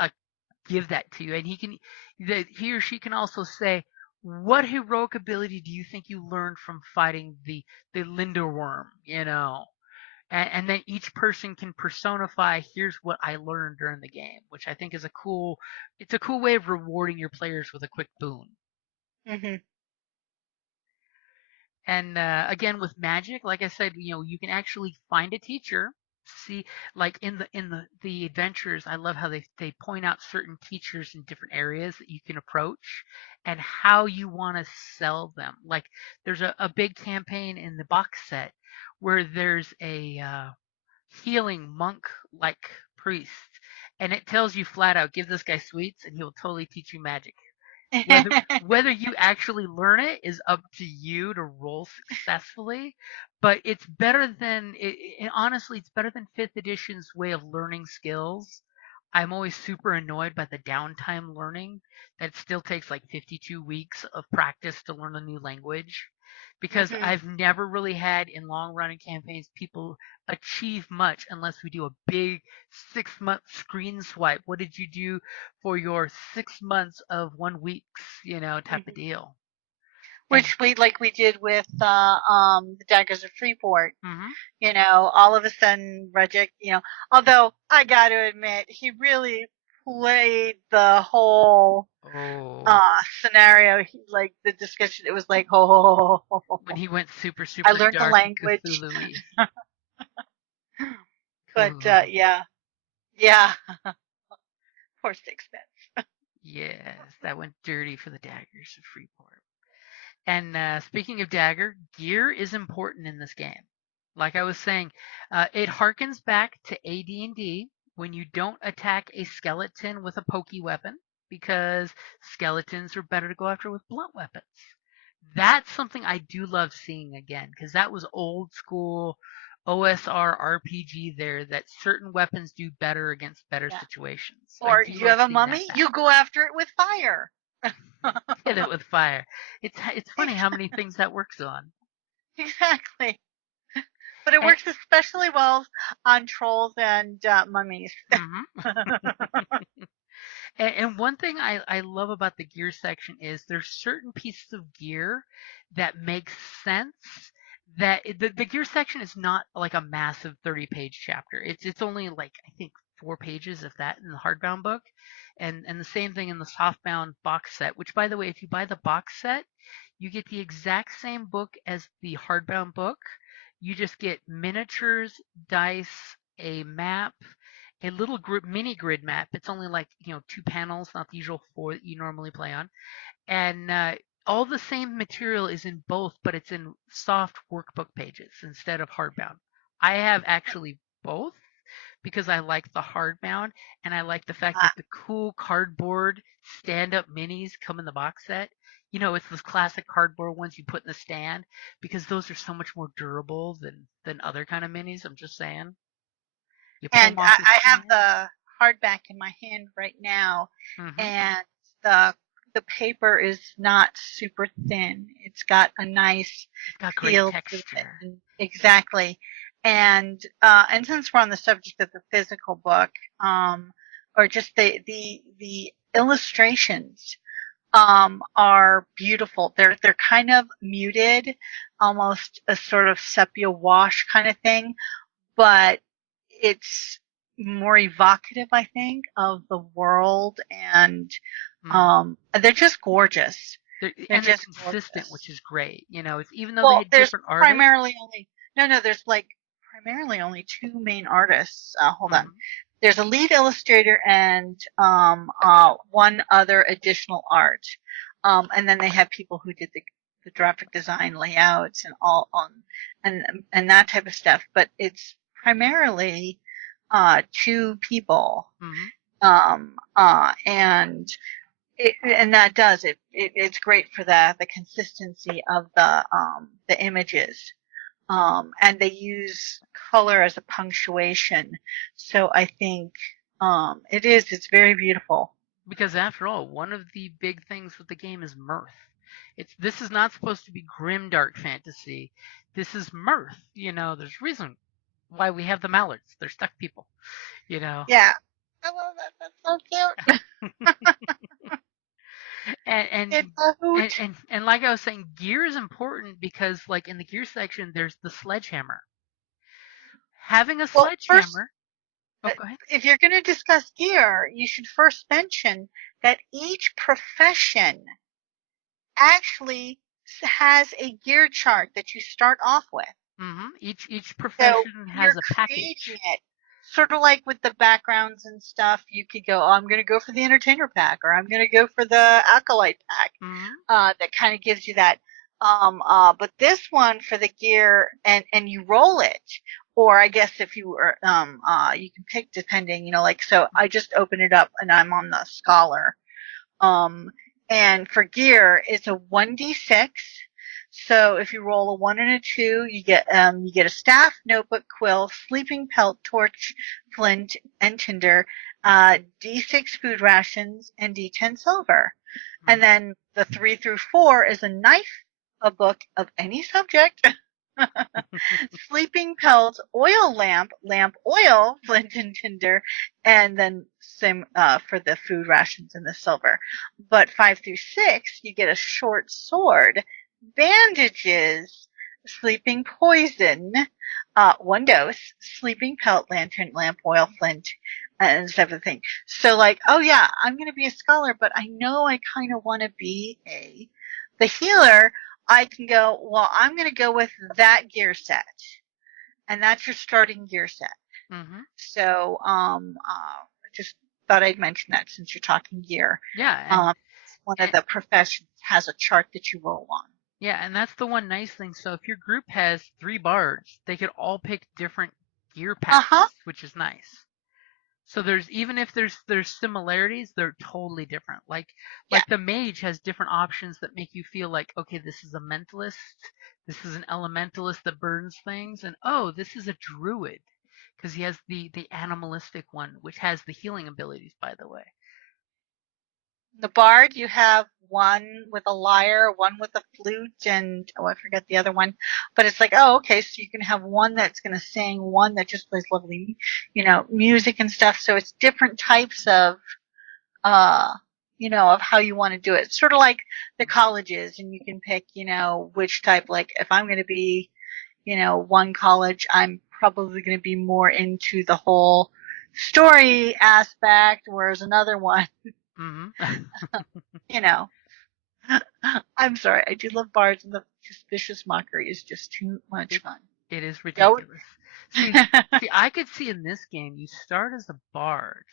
give that to you. And he or she can also say, what heroic ability do you think you learned from fighting the Linderworm, And then each person can personify, here's what I learned during the game, which I think is it's a cool way of rewarding your players with a quick boon. Mm-hmm. And again, with magic, like I said, you can actually find a teacher. See, like in the adventures, I love how they point out certain teachers in different areas that you can approach, and how you want to sell them. Like there's a big campaign in the box set where there's a healing monk like priest, and it tells you flat out, give this guy sweets, and he will totally teach you magic. Whether you actually learn it is up to you to roll successfully, but it's better than honestly, it's better than 5th edition's way of learning skills. I'm always super annoyed by the downtime learning that still takes like 52 weeks of practice to learn a new language, because Mm-hmm. I've never really had in long running campaigns people achieve much unless we do a big 6-month screen swipe. What did you do for your 6 months of 1 weeks, type of Mm-hmm. deal. And Which we did with the Daggers of Freeport. mhm. All of a sudden Rejek, although I got to admit he really played the whole Oh, scenario. Like the discussion, it was like, oh, when he went super I super learned the dark language. Cthulhu-y. But Ooh, yeah, poor Sixpence. yes, that went dirty for the Daggers of Freeport. And speaking of dagger, gear is important in this game. Like I was saying, it harkens back to AD&D when you don't attack a skeleton with a pokey weapon, because skeletons are better to go after with blunt weapons. That's something I do love seeing again, because that was old school OSR RPG there, that certain weapons do better against better Yeah. situations. I Or do you like have a seeing that mummy, back. you go after it with fire. Hit it with fire. It's funny how many things that works on. Exactly. But it And, works especially well on trolls and mummies. mhm. And one thing I love about the gear section is there's certain pieces of gear that make sense. That the gear section is not like a massive 30-page chapter. It's only like I think 4 pages of that in the hardbound book, and the same thing in the softbound box set. Which, by the way, if you buy the box set, you get the exact same book as the hardbound book. You just get miniatures, dice, a map, a little mini grid map. It's only like 2 panels, not the usual 4 that you normally play on, and all the same material is in both, but it's in soft workbook pages instead of hardbound. I have actually both because I like the hardbound, and I like the fact that Ah, the cool cardboard stand-up minis come in the box set. It's those classic cardboard ones you put in the stand because those are so much more durable than other kind of minis. I'm just saying. You pull them And off the I have stand. the hardback in my hand right now, Hmm. and the the paper is not super thin. It's got a nice It's got great feel to it. texture. Exactly. And since we're on the subject of the physical book, or just the illustrations are beautiful. They're kind of muted, almost a sort of sepia wash kind of thing, but it's more evocative, I think, of the world, and Hmm. they're just gorgeous. They're And they're just consistent, gorgeous. which is great. It's even though they Well, had there's different artists. primarily only no, there's like primarily only two main artists. Hold on. Hmm. There's a lead illustrator and one other additional art. And then they have people who did the graphic design layouts and all on and that type of stuff. But it's primarily two people. Hmm. And and that does it's great for the consistency of the images. And they use color as a punctuation. So I think it's very beautiful. Because after all, one of the big things with the game is mirth. This is not supposed to be grim dark fantasy. This is mirth. There's a reason why we have the mallards. They're stuck people. You know. Yeah. I love that. That's so cute. and It's and a and, hoot. and, and like I was saying, gear is important because like in the gear section there's the sledgehammer. Having a Well, first, sledgehammer. Oh, uh, go ahead. if you're going to discuss gear, you should first mention that each profession actually has a gear chart that you start off with. Each So profession you're has a creating package. it. Sort of like with the backgrounds and stuff, you could go, oh, I'm going to go for the entertainer pack, or I'm going to go for the acolyte pack. Hmm. That kind of gives you that. But this one for the gear, and you roll it, or I guess if you were, you can pick depending, like, so I just open it up and I'm on the scholar. Um, and for gear, it's a 1d6. So if you roll a 1 and a 2, you get a staff, notebook, quill, sleeping pelt, torch, flint, and tinder, d6 food rations, and d10 silver. And then the 3 through 4 is a knife, a book of any subject, sleeping pelt, oil lamp, lamp oil, flint and tinder, and then same for the food rations and the silver. But 5 through 6, you get a short sword, bandages, sleeping poison, 1 dose, sleeping pelt, lantern, lamp oil, flint, and type of thing. So like, oh yeah, I'm going to be a scholar, but I know I kind of want to be the healer. I can go, well, I'm going to go with that gear set. And that's your starting gear set. Hmm. So, just thought I'd mention that since you're talking gear. Yeah, Um, one of and the professions has a chart that you roll on. yeah, and that's the one nice thing. So if your group has 3 bards, they could all pick different gear Uh huh. packs, which is nice. So there's even if there's similarities, they're totally different. Like Yeah. the mage has different options that make you feel like, okay, this is a mentalist, this is an elementalist that burns things, and oh, this is a druid because he has the animalistic one, which has the healing abilities, by the way. The bard, you have one with a lyre, one with a flute, and oh, I forget the other one. But it's like, oh, okay, so you can have one that's going to sing, one that just plays lovely, music and stuff. So it's different types uh, of how you want to do it. It's sort of like the colleges, and you can pick, which type. Like if I'm going to be, one college, I'm probably going to be more into the whole story aspect, whereas another one, Hmm. you know, I'm sorry, I do love bards, and the suspicious mockery is just too much it fun. it is Go. ridiculous. See, I could see in this game you start as a bard,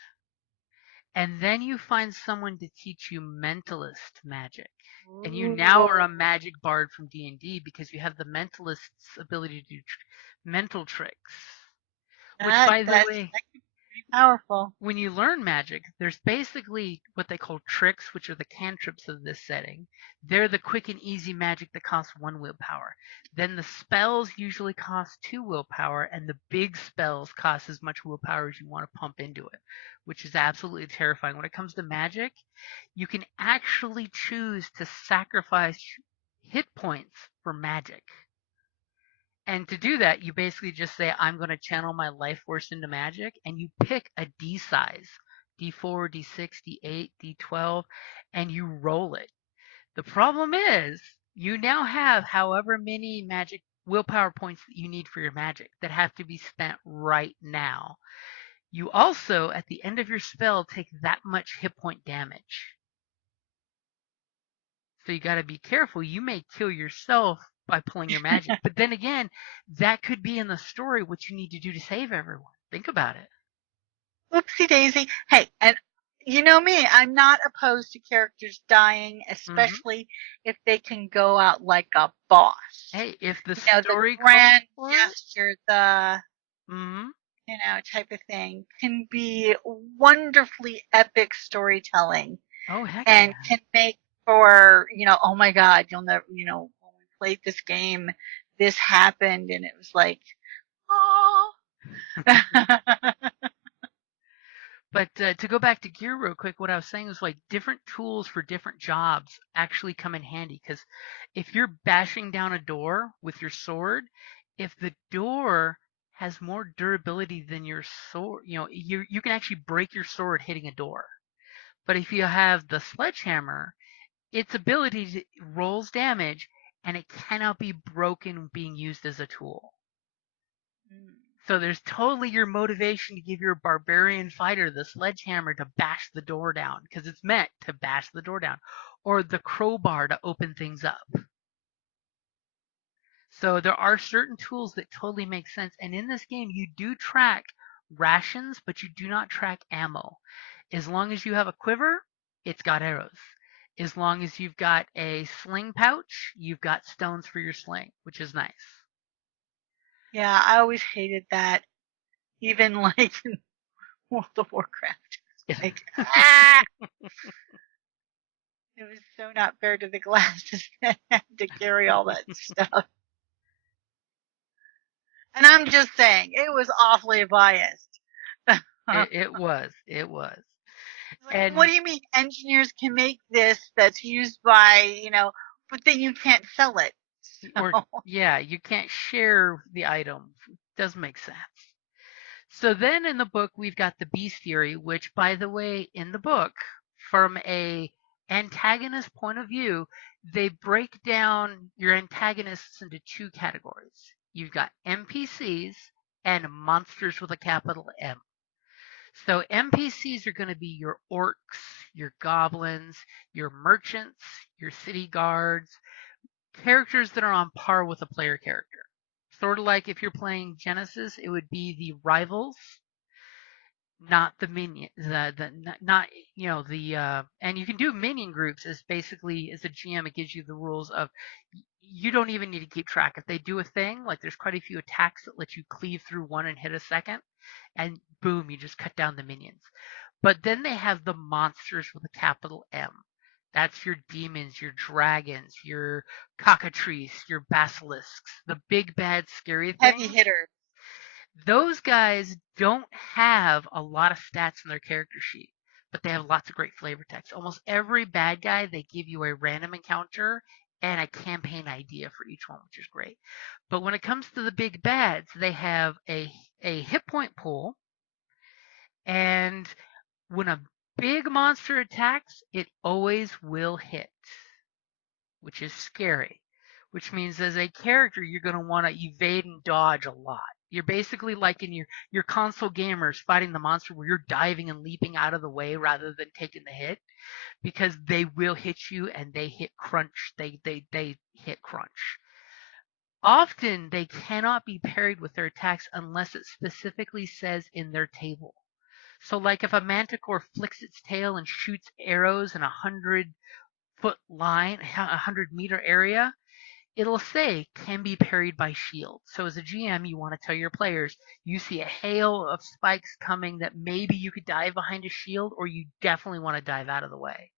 and then you find someone to teach you mentalist magic. And you now are a Ooh, magic bard from D&D because you have the mentalist's ability to do mental tricks. Which, by the that way, could be Powerful. When you learn magic, there's basically what they call tricks, which are the cantrips of this setting. They're the quick and easy magic that costs 1 willpower. Then the spells usually cost 2 willpower, and the big spells cost as much willpower as you want to pump into it, which is absolutely terrifying. When it comes to magic, you can actually choose to sacrifice hit points for magic. And to do that, you basically just say, I'm going to channel my life force into magic, and you pick a D size, D4, D6, D8, D12, and you roll it. The problem is, you now have however many magic willpower points that you need for your magic that have to be spent right now. You also, at the end of your spell, take that much hit point damage. So you got to be careful. You may kill yourself by pulling your magic. But then again, that could be in the story what you need to do to save everyone. Think about it. Whoopsie daisy. Hey, and you know me, I'm not opposed to characters dying, especially if they can go out like a boss. Hey, if the you know, story the grand calls for gesture, the you know, type of thing can be wonderfully epic storytelling. Oh, heck and yeah. can make for, you know, oh my God, you'll never, you know, when we played this game, this happened, and it was like, oh. But to go back to gear real quick, what I was saying was like different tools for different jobs actually come in handy, because if you're bashing down a door with your sword, if the door has more durability than your sword, you know, you can actually break your sword hitting a door. But if you have the sledgehammer, its ability rolls damage, and it cannot be broken being used as a tool. So there's totally your motivation to give your barbarian fighter the sledgehammer to bash the door down, because it's meant to bash the door down, or the crowbar to open things up. So there are certain tools that totally make sense. And in this game, you do track rations, but you do not track ammo. As long as you have a quiver, it's got arrows. As long as you've got a sling pouch, you've got stones for your sling, which is nice. Yeah, I always hated that. Even like in World of Warcraft. It's like, ah! It was so not fair to the classes that had to carry all that stuff. And I'm just saying, it was awfully biased. It was. Like, And what do you mean engineers can make this that's used by, you know, but then you can't sell it? or yeah, you can't share the item. Does make sense. So then in the book we've got the bestiary, which by the way, in the book, from a antagonist point of view, they break down your antagonists into 2 categories. You've got NPCs and monsters with a capital M. So NPCs are going to be your orcs, your goblins, your merchants, your city guards, characters that are on par with a player character. Sort of like if you're playing Genesis, it would be the rivals, not the minion, not you know the and you can do minion groups as basically as a GM. It gives you the rules of you don't even need to keep track. If they do a thing, like there's quite a few attacks that let you cleave through one and hit a second, and boom, you just cut down the minions. But then they have the monsters with a capital M. That's your demons, your dragons, your cockatrices, your basilisks, the big bad scary things. Heavy hitter. Those guys don't have a lot of stats in their character sheet, but they have lots of great flavor text. Almost every bad guy, they give you a random encounter and a campaign idea for each one, which is great. But when it comes to the big bads, they have a hit point pool, and when a big monster attacks, it always will hit, which is scary. Which means as a character, you're going to want to evade and dodge a lot. You're basically like in your console gamers fighting the monster where you're diving and leaping out of the way rather than taking the hit, because they will hit you and they hit crunch. They hit crunch. Often they cannot be parried with their attacks unless it specifically says in their table. So like if a manticore flicks its tail and shoots arrows in 100-foot line, 100-meter area, it'll say can be parried by shield. So as a GM, you want to tell your players you see a hail of spikes coming that maybe you could dive behind a shield, or you definitely want to dive out of the way.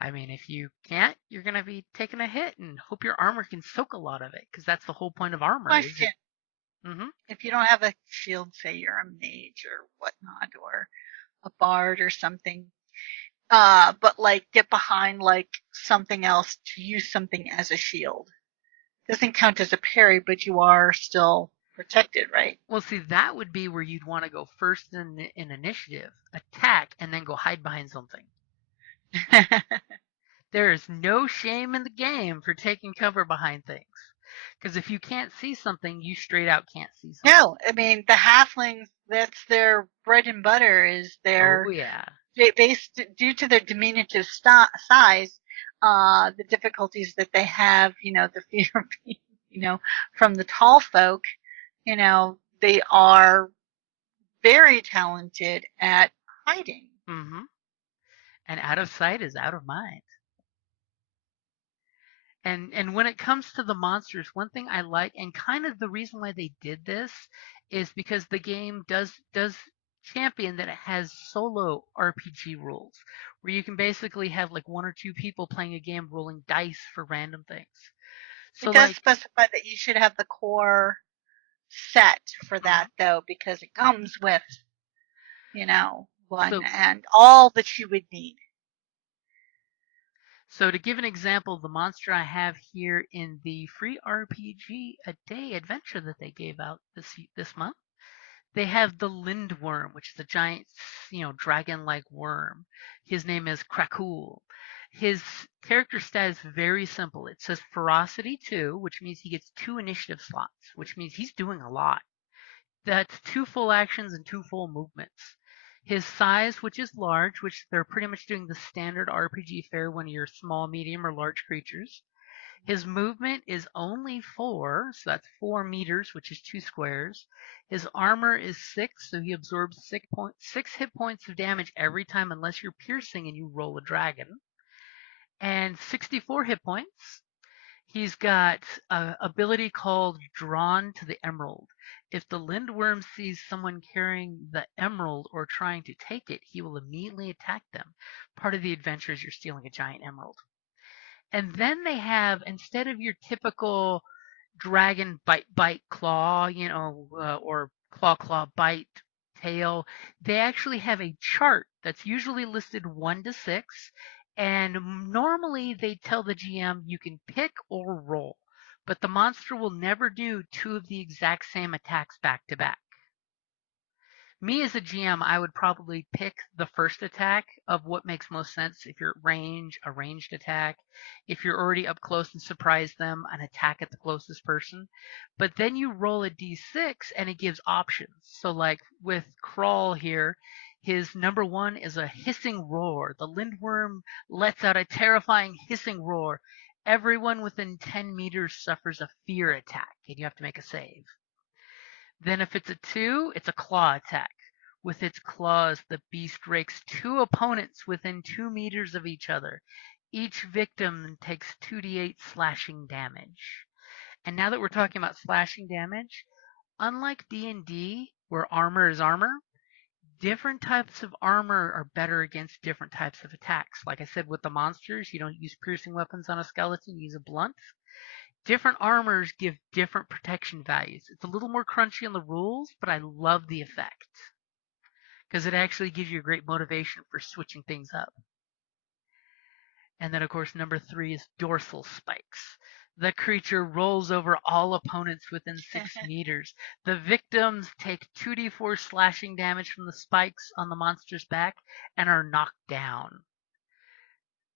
I mean, if you can't, you're going to be taking a hit and hope your armor can soak a lot of it, because that's the whole point of armor. Is Question. it? Mm-hmm. If you don't have a shield, say you're a mage or whatnot, or a bard or something, but like get behind like something else to use something as a shield. Doesn't count as a parry, but you are still protected, right? Well, see, that would be where you'd want to go first in initiative, attack, and then go hide behind something. There is no shame in the game for taking cover behind things. Because if you can't see something, you straight out can't see something. No, I mean the halflings. That's their bread and butter. Is their Oh yeah. based due to their diminutive size, the difficulties that they have. You know, the fear of being, from the tall folk. You know, they are very talented at hiding. Mm-hmm. And out of sight is out of mind. And when it comes to the monsters, one thing I like, and kind of the reason why they did this, is because the game does champion that it has solo RPG rules, where you can basically have like one or two people playing a game rolling dice for random things. So It does like, specify that you should have the core set for that, though, because it comes with, one So- and all that you would need. So to give an example, the monster I have here in the free RPG a day adventure that they gave out this month, they have the Lindworm, which is a giant, dragon-like worm. His name is Krakul. His character stat is very simple. It says Ferocity 2, which means he gets 2 initiative slots, which means he's doing a lot. That's 2 full actions and 2 full movements. His size, which is large, which they're pretty much doing the standard RPG fare when you're small, medium, or large creatures. His movement is only 4, so that's 4 meters, which is 2 squares. His armor is 6, so he absorbs 6 hit points of damage every time unless you're piercing and you roll a dragon. And 64 hit points. He's got an ability called Drawn to the Emerald. If the Lindworm sees someone carrying the emerald or trying to take it, he will immediately attack them. Part of the adventure is you're stealing a giant emerald. And then they have, instead of your typical dragon bite claw, or claw bite tail, they actually have a chart that's usually listed 1 to 6, and normally they tell the GM you can pick or roll, but the monster will never do 2 of the exact same attacks back to back. Me as a GM, I would probably pick the first attack of what makes most sense. If you're at range, a ranged attack. If you're already up close and surprise them, an attack at the closest person. But then you roll a d6 and it gives options. So like with Crawl here, his number 1 is a hissing roar. The Lindworm lets out a terrifying hissing roar. Everyone within 10 meters suffers a fear attack, and you have to make a save. Then if it's a 2, it's a claw attack. With its claws, the beast rakes 2 opponents within 2 meters of each other. Each victim takes 2d8 slashing damage. And now that we're talking about slashing damage, unlike D&D, where armor is armor, different types of armor are better against different types of attacks. Like I said with the monsters, you don't use piercing weapons on a skeleton, you use a blunt. Different armors give different protection values. It's a little more crunchy on the rules, but I love the effect because it actually gives you a great motivation for switching things up. And then, of course, number 3 is dorsal spikes. The creature rolls over all opponents within 6 meters. The victims take 2d4 slashing damage from the spikes on the monster's back and are knocked down.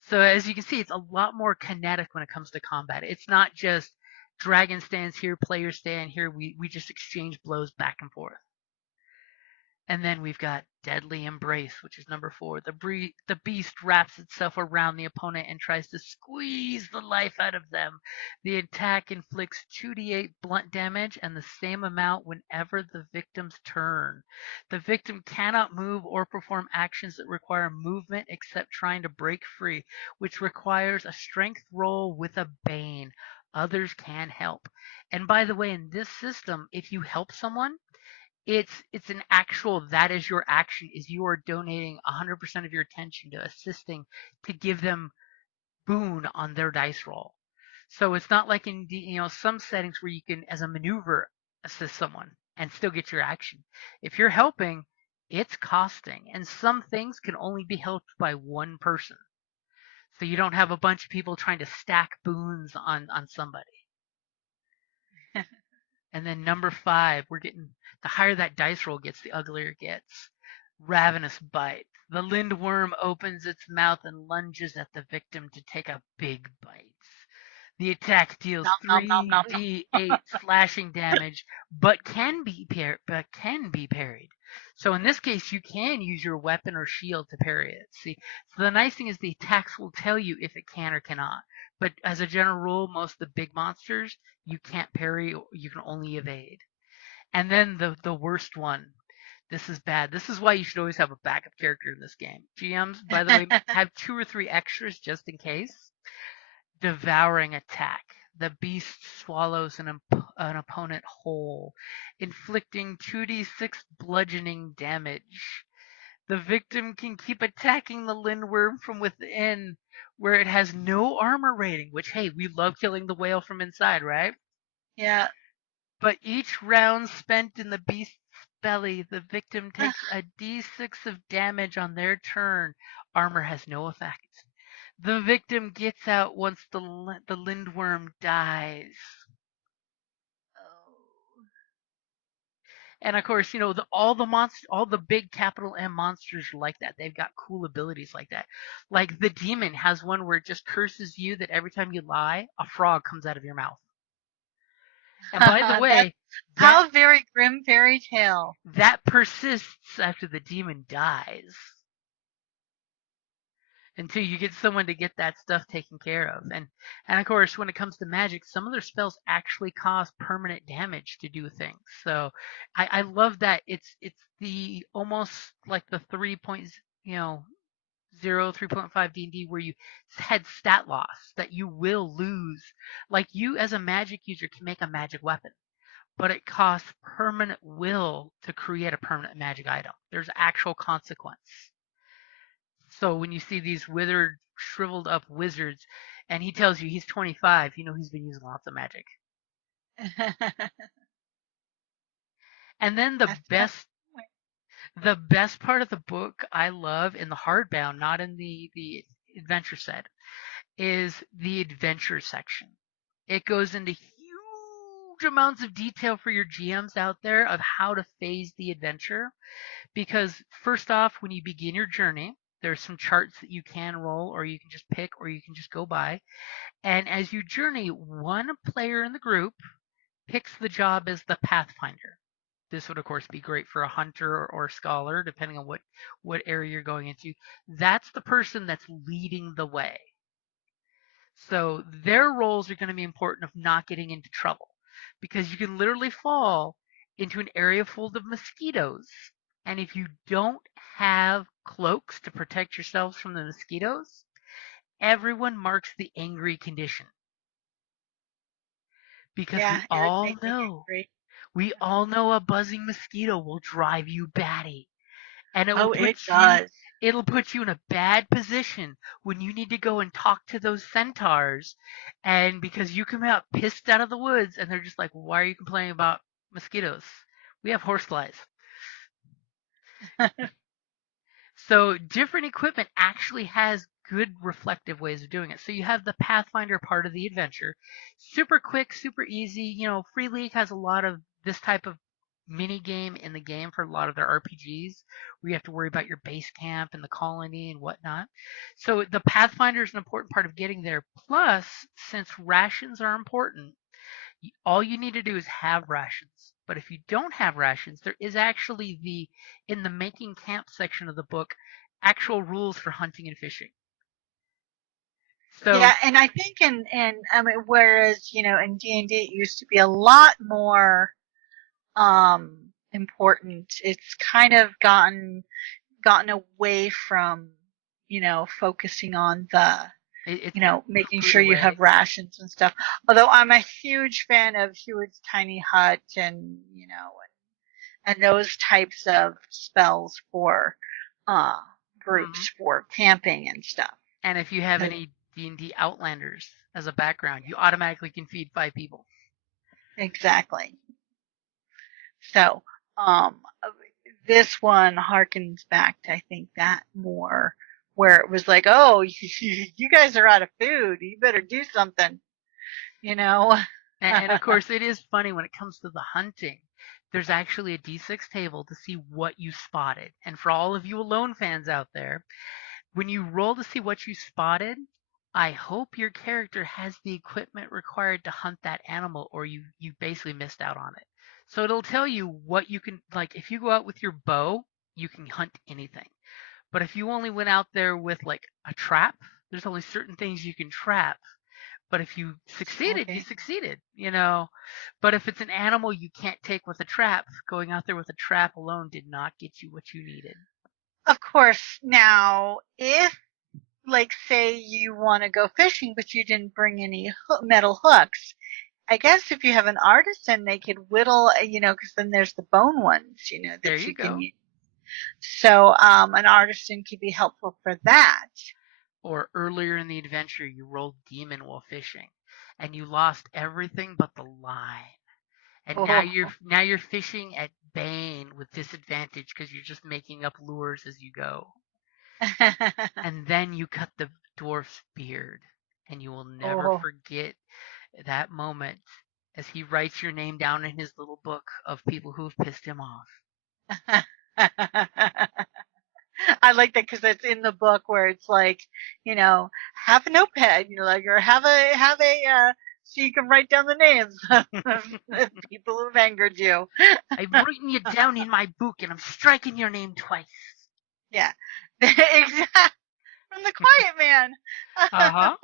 So as you can see, it's a lot more kinetic when it comes to combat. It's not just dragon stands here, player stand here. We just exchange blows back and forth. And then we've got Deadly Embrace, which is number 4. The beast wraps itself around the opponent and tries to squeeze the life out of them. The attack inflicts 2d8 blunt damage and the same amount whenever the victim's turn. The victim cannot move or perform actions that require movement except trying to break free, which requires a strength roll with a bane. Others can help. And by the way, in this system, if you help someone, it's an actual, that is your action, is you are donating 100% of your attention to assisting to give them boon on their dice roll. So it's not like in some settings where you can, as a maneuver, assist someone and still get your action. If you're helping, it's costing, and some things can only be helped by one person. So you don't have a bunch of people trying to stack boons on somebody. And then number 5, we're getting, the higher that dice roll gets, the uglier it gets. Ravenous Bite. The lindworm opens its mouth and lunges at the victim to take a big bite. The attack deals Nom, nom, nom, nom, nom. 3d8 slashing damage, but can be parried. So in this case, you can use your weapon or shield to parry it. See, so the nice thing is the attacks will tell you if it can or cannot. But as a general rule, most of the big monsters, you can't parry, you can only evade. And then the worst one. This is bad. This is why you should always have a backup character in this game. GMs, by the way, have 2 or 3 extras just in case. Devouring Attack. The beast swallows an opponent whole, inflicting 2d6 bludgeoning damage. The victim can keep attacking the lindworm from within, where it has no armor rating, which, hey, we love killing the whale from inside, right? Yeah. But each round spent in the beast's belly, the victim takes a d6 of damage on their turn. Armor has no effect. The victim gets out once the lindworm dies. Oh. And of course, all the big capital M monsters are like that. They've got cool abilities like that. Like the demon has one where it just curses you that every time you lie, a frog comes out of your mouth. And by the way, how very grim fairy tale. That persists after the demon dies. Until you get someone to get that stuff taken care of. And of course, when it comes to magic, some of their spells actually cause permanent damage to do things. So I love that it's the almost like the 3.0 3.5 D&D where you had stat loss that you will lose. Like you as a magic user can make a magic weapon, but it costs permanent will to create a permanent magic item. There's actual consequence. So when you see these withered, shriveled up wizards, and he tells you he's 25, you know he's been using lots of magic. And then the best part of the book I love in the hardbound, not in the adventure set, is the adventure section. It goes into huge amounts of detail for your GMs out there of how to phase the adventure. Because first off, when you begin your journey, there's some charts that you can roll, or you can just pick, or you can just go by. And as you journey, one player in the group picks the job as the Pathfinder. This would, of course, be great for a hunter or scholar, depending on what area you're going into. That's the person that's leading the way. So their roles are going to be important of not getting into trouble. Because you can literally fall into an area full of mosquitoes. And if you don't have cloaks to protect yourselves from the mosquitoes, everyone marks the angry condition. Because we all know a buzzing mosquito will drive you batty. And it'll put you in a bad position when you need to go and talk to those centaurs. And because you come out pissed out of the woods and they're just like, why are you complaining about mosquitoes? We have horseflies. So different equipment actually has good reflective ways of doing it. So you have the Pathfinder part of the adventure. Super quick, super easy. Free League has a lot of this type of mini game in the game for a lot of their RPGs where you have to worry about your base camp and the colony and whatnot. So the Pathfinder is an important part of getting there. Plus, since rations are important, all you need to do is have rations. But if you don't have rations, there is actually in the making camp section of the book, actual rules for hunting and fishing. So yeah, and I think whereas in D&D it used to be a lot more important, it's kind of gotten away from focusing on the It's making food sure you away. have rations and stuff. Although I'm a huge fan of Hewitt's Tiny Hut and, and those types of spells for groups for camping and stuff. And if you have any D&D Outlanders as a background, you automatically can feed 5 people. Exactly. So, this one harkens back to, I think, that more, where it was like, oh, you guys are out of food. You better do something, And of course, it is funny when it comes to the hunting. There's actually a D6 table to see what you spotted. And for all of you Alone fans out there, when you roll to see what you spotted, I hope your character has the equipment required to hunt that animal, or you basically missed out on it. So it'll tell you what you can, like, if you go out with your bow, you can hunt anything. But if you only went out there with, like, a trap, there's only certain things you can trap. But if you succeeded, you succeeded, But if it's an animal you can't take with a trap, going out there with a trap alone did not get you what you needed. Of course, now, if, like, say you want to go fishing, but you didn't bring any metal hooks, I guess if you have an artisan, they could whittle, because then there's the bone ones, that there you can go. use. So, an artisan could be helpful for that. Or earlier in the adventure, you rolled demon while fishing, and you lost everything but the line. And now you're fishing at Bane with disadvantage because you're just making up lures as you go. And then you cut the dwarf's beard, and you will never forget that moment as he writes your name down in his little book of people who've pissed him off. I like that because it's in the book where it's like, have a notepad, or have a, so you can write down the names of the people who've angered you. I've written you down in my book, and I'm striking your name twice. Yeah, exactly. From The Quiet Man. Uh-huh.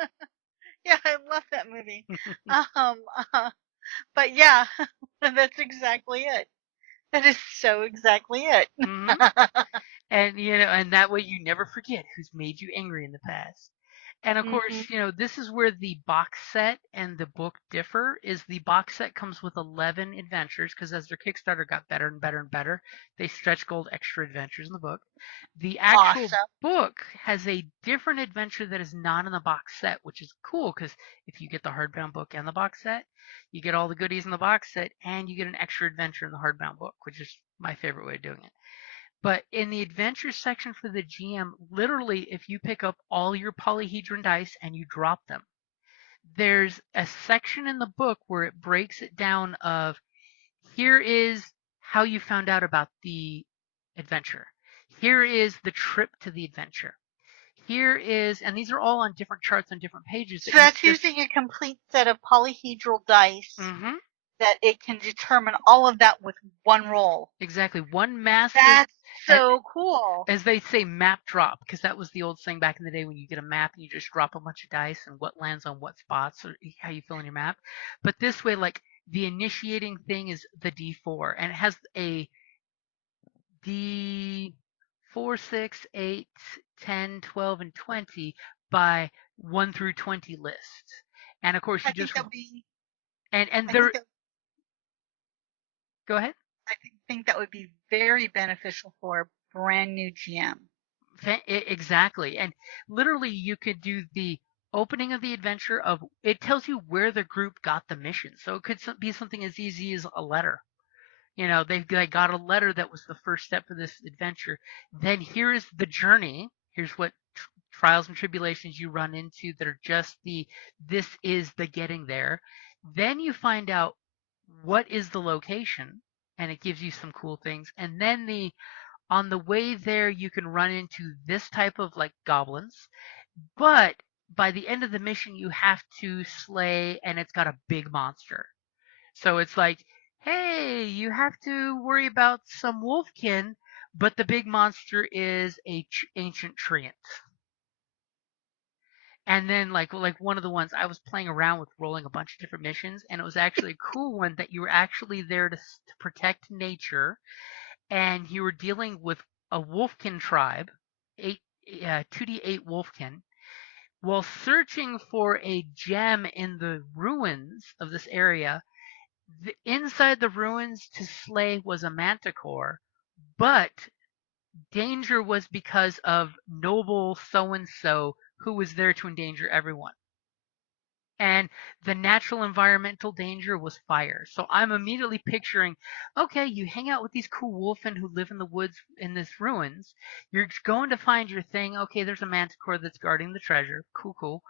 Yeah, I love that movie. But yeah, that's exactly it. That is so exactly it. Mm-hmm. And and that way you never forget who's made you angry in the past. And of course, this is where the box set and the book differ. Is the box set comes with 11 adventures because as their Kickstarter got better and better and better, they stretch gold extra adventures in the book. The actual book has a different adventure that is not in the box set, which is cool because if you get the hardbound book and the box set, you get all the goodies in the box set and you get an extra adventure in the hardbound book, which is my favorite way of doing it. But in the adventure section for the GM, literally, if you pick up all your polyhedron dice and you drop them, there's a section in the book where it breaks it down of here is how you found out about the adventure. Here is the trip to the adventure. Here is, and these are all on different charts on different pages. So that's using a complete set of polyhedral dice. Mm-hmm. That it can determine all of that with one roll. Exactly. One massive. That's so cool. As they say, map drop, because that was the old thing back in the day when you get a map and you just drop a bunch of dice and what lands on what spots or how you fill in your map. But this way, like, the initiating thing is the D4, and it has a D4, 6, 8, 10, 12, and 20 by 1 through 20 list. And of course, you just. And there. Go ahead. I think that would be very beneficial for a brand new GM. Exactly. And literally you could do the opening of the adventure of, it tells you where the group got the mission. So it could be something as easy as a letter. They got a letter that was the first step for this adventure. Then here is the journey. Here's what trials and tribulations you run into that are just this is the getting there. Then you find out what is the location, and it gives you some cool things. And then on the way there, you can run into this type of like goblins, but by the end of the mission, you have to slay, and it's got a big monster. So it's like, hey, you have to worry about some wolfkin, but the big monster is a ancient treant. And then like one of the ones I was playing around with rolling a bunch of different missions, and it was actually a cool one that you were actually there to protect nature, and you were dealing with a wolfkin tribe, 2d8 wolfkin, while searching for a gem in the ruins of this area. Inside the ruins to slay was a manticore, but danger was because of noble so and so who was there to endanger everyone. And the natural environmental danger was fire. So I'm immediately picturing, okay, you hang out with these cool wolfen who live in the woods in this ruins. You're going to find your thing. Okay, there's a manticore that's guarding the treasure. Cool, cool.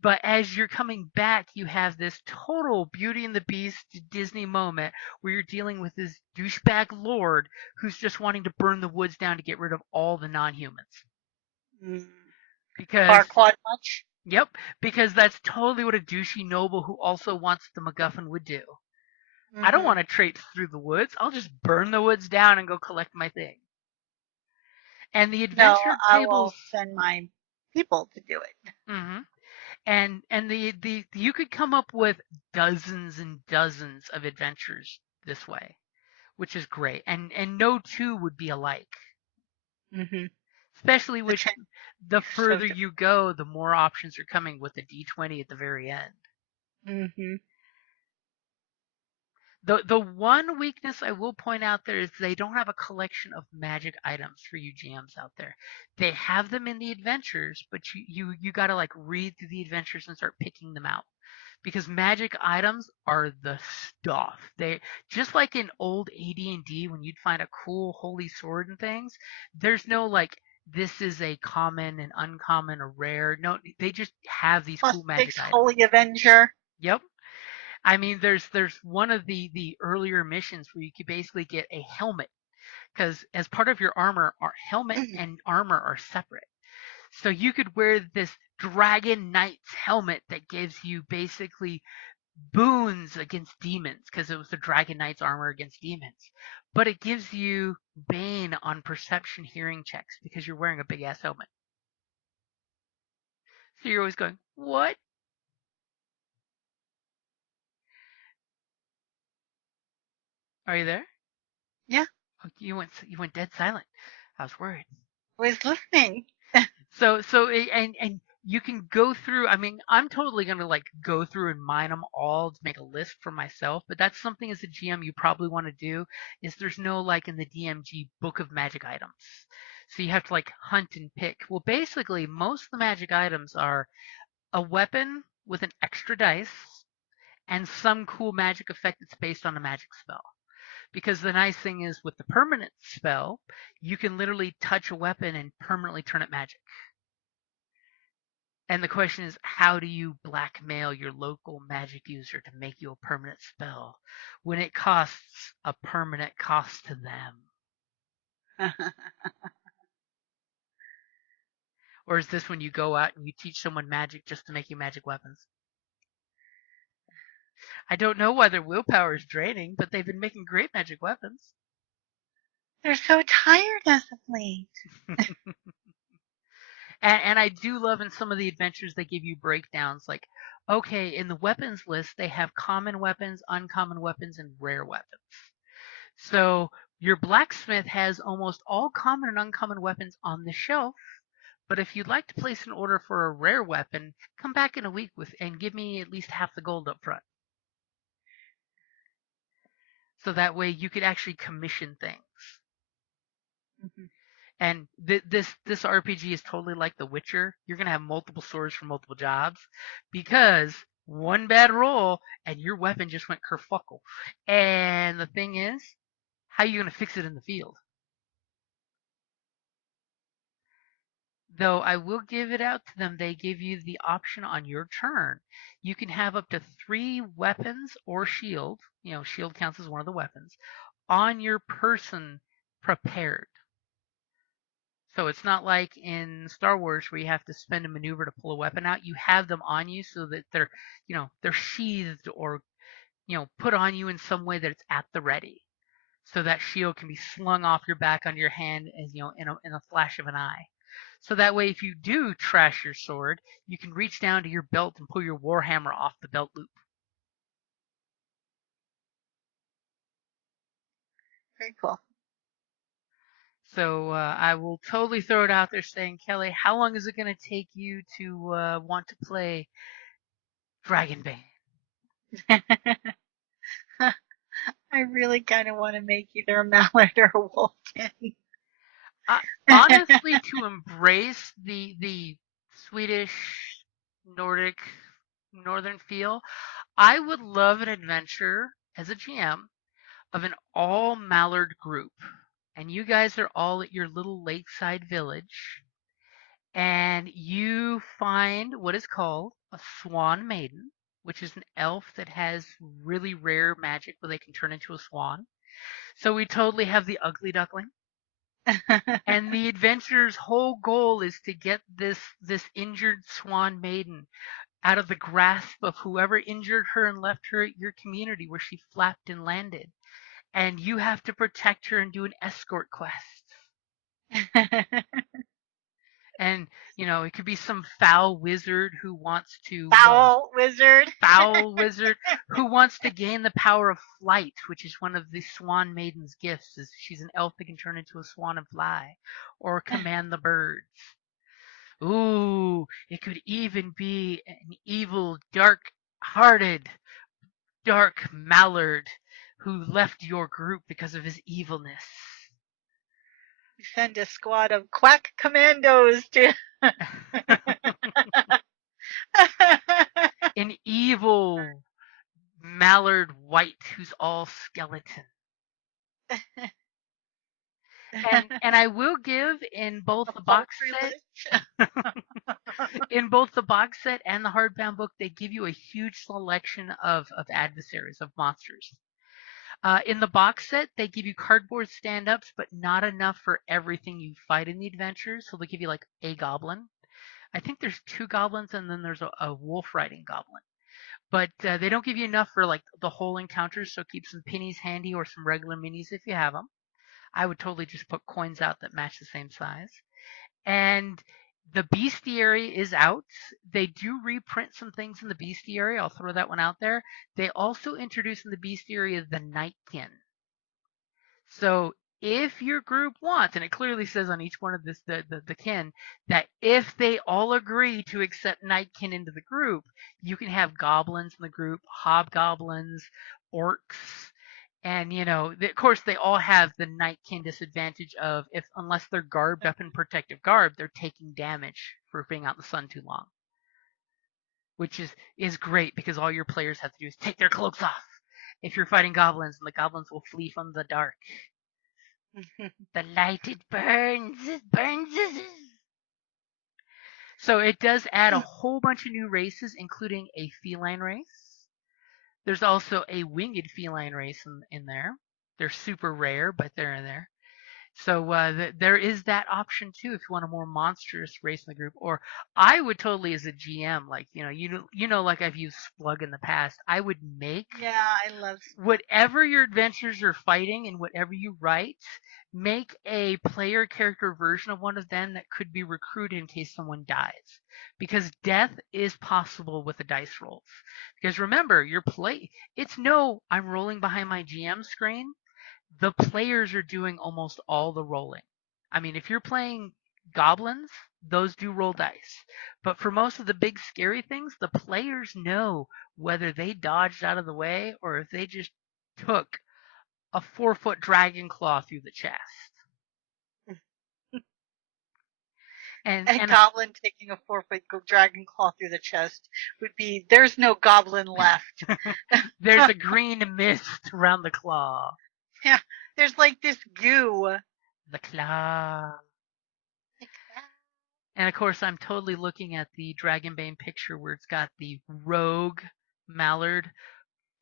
But as you're coming back, you have this total Beauty and the Beast Disney moment where you're dealing with this douchebag lord who's just wanting to burn the woods down to get rid of all the non-humans. Because Farquaad much? Yep, because that's totally what a douchey noble who also wants the MacGuffin would do. I don't want to traipse through the woods. I'll just burn the woods down and go collect my thing. And the adventure I tables. will send my people to do it. Mm-hmm. And the you could come up with dozens and dozens of adventures this way, which is great. And no two would be alike. Mm-hmm. Especially with the further you go, the more options are coming with the D20 at the very end. Mm-hmm. The one weakness I will point out there is they don't have a collection of magic items for you GMs out there. They have them in the adventures, but you got to like read through the adventures and start picking them out. Because magic items are the stuff. They just like in old AD&D when you'd find a cool holy sword and things, there's no like this is a common and uncommon or rare. No, they just have these cool magic items. Holy Avenger. Yep. I mean, there's one of the earlier missions where you could basically get a helmet because as part of your armor, our helmet and armor are separate. So you could wear this Dragon Knight's helmet that gives you basically boons against demons because it was the Dragon Knight's armor against demons. But it gives you Bane on perception hearing checks because you're wearing a big ass helmet. So you're always going, what? Are you there? Yeah. Oh, you went dead silent. I was worried. I was listening. So and you can go through. I mean, I'm totally gonna like go through and mine them all to make a list for myself. But that's something as a GM you probably want to do. Is there's no like in the DMG book of magic items, so you have to like hunt and pick. Well, basically, most of the magic items are a weapon with an extra dice and some cool magic effect that's based on a magic spell. Because the nice thing is with the permanent spell, you can literally touch a weapon and permanently turn it magic. And the question is, how do you blackmail your local magic user to make you a permanent spell when it costs a permanent cost to them? Or is this when you go out and you teach someone magic just to make you magic weapons? I don't know why their willpower is draining, but they've been making great magic weapons. They're so tired as of late. And I do love in some of the adventures they give you breakdowns like, okay, in the weapons list, they have common weapons, uncommon weapons, and rare weapons. So your blacksmith has almost all common and uncommon weapons on the shelf. But if you'd like to place an order for a rare weapon, come back in a week and give me at least half the gold up front. So that way you could actually commission things. Mm-hmm. And this RPG is totally like The Witcher. You're going to have multiple swords for multiple jobs because one bad roll and your weapon just went kerfuckle. And the thing is, how are you going to fix it in the field? Though I will give it out to them, they give you the option on your turn. You can have up to 3 weapons or shield. You know, shield counts as one of the weapons on your person prepared. So it's not like in Star Wars where you have to spend a maneuver to pull a weapon out. You have them on you so that they're sheathed or, put on you in some way that it's at the ready. So that shield can be slung off your back on your hand as, in a flash of an eye. So that way if you do trash your sword, you can reach down to your belt and pull your warhammer off the belt loop. Very cool. So I will totally throw it out there saying, Kelly, how long is it going to take you to want to play Dragonbane? I really kind of want to make either a mallard or a wolfkin. Honestly, to embrace the Swedish Nordic northern feel, I would love an adventure as a GM of an all mallard group. And you guys are all at your little lakeside village, and you find what is called a swan maiden, which is an elf that has really rare magic where they can turn into a swan. So we totally have the ugly duckling. And the adventurer's whole goal is to get this injured swan maiden out of the grasp of whoever injured her and left her at your community where she flapped and landed. And you have to protect her and do an escort quest. And, it could be some foul wizard who wants to foul wizard who wants to gain the power of flight, which is one of the Swan Maiden's gifts. Is she's an elf that can turn into a swan and fly, or command the birds. Ooh, it could even be an evil, dark-hearted, dark mallard who left your group because of his evilness. Send a squad of quack commandos to an evil mallard white who's all skeleton. And I will give in both the box set in both the box set and the hardbound book, they give you a huge selection of adversaries, of monsters. In the box set, they give you cardboard stand-ups, but not enough for everything you fight in the adventures. So they give you like a goblin. I think there's 2 goblins, and then there's a wolf riding goblin. But they don't give you enough for like the whole encounters. So keep some pennies handy or some regular minis if you have them. I would totally just put coins out that match the same size. And the bestiary is out. They do reprint some things in the bestiary. I'll throw that one out there. They also introduce in the bestiary the Nightkin. So if your group wants, and it clearly says on each one of this the kin, that if they all agree to accept Nightkin into the group, you can have goblins in the group, hobgoblins, orcs, and of course they all have the Nightkin disadvantage of unless they're garbed up in protective garb, they're taking damage for being out in the sun too long. Which is great because all your players have to do is take their cloaks off if you're fighting goblins, and the goblins will flee from the dark. The light, it burns. So it does add a whole bunch of new races, including a feline race. There's also a winged feline race in there. They're super rare, but they're in there. So there is that option too if you want a more monstrous race in the group. Or I would totally, as a GM, like like I've used Splug in the past, I would make I love whatever your adventures are fighting and whatever you write, make a player character version of one of them that could be recruited in case someone dies. Because death is possible with the dice rolls. Because remember, it's I'm rolling behind my GM screen. The players are doing almost all the rolling. I mean, if you're playing goblins, those do roll dice. But for most of the big scary things, the players know whether they dodged out of the way or if they just took a 4-foot dragon claw through the chest. And a goblin taking a 4-foot dragon claw through the chest would be, there's no goblin left. There's a green mist around the claw. Yeah, there's like this goo. The claw. And of course, I'm totally looking at the Dragonbane picture where it's got the rogue mallard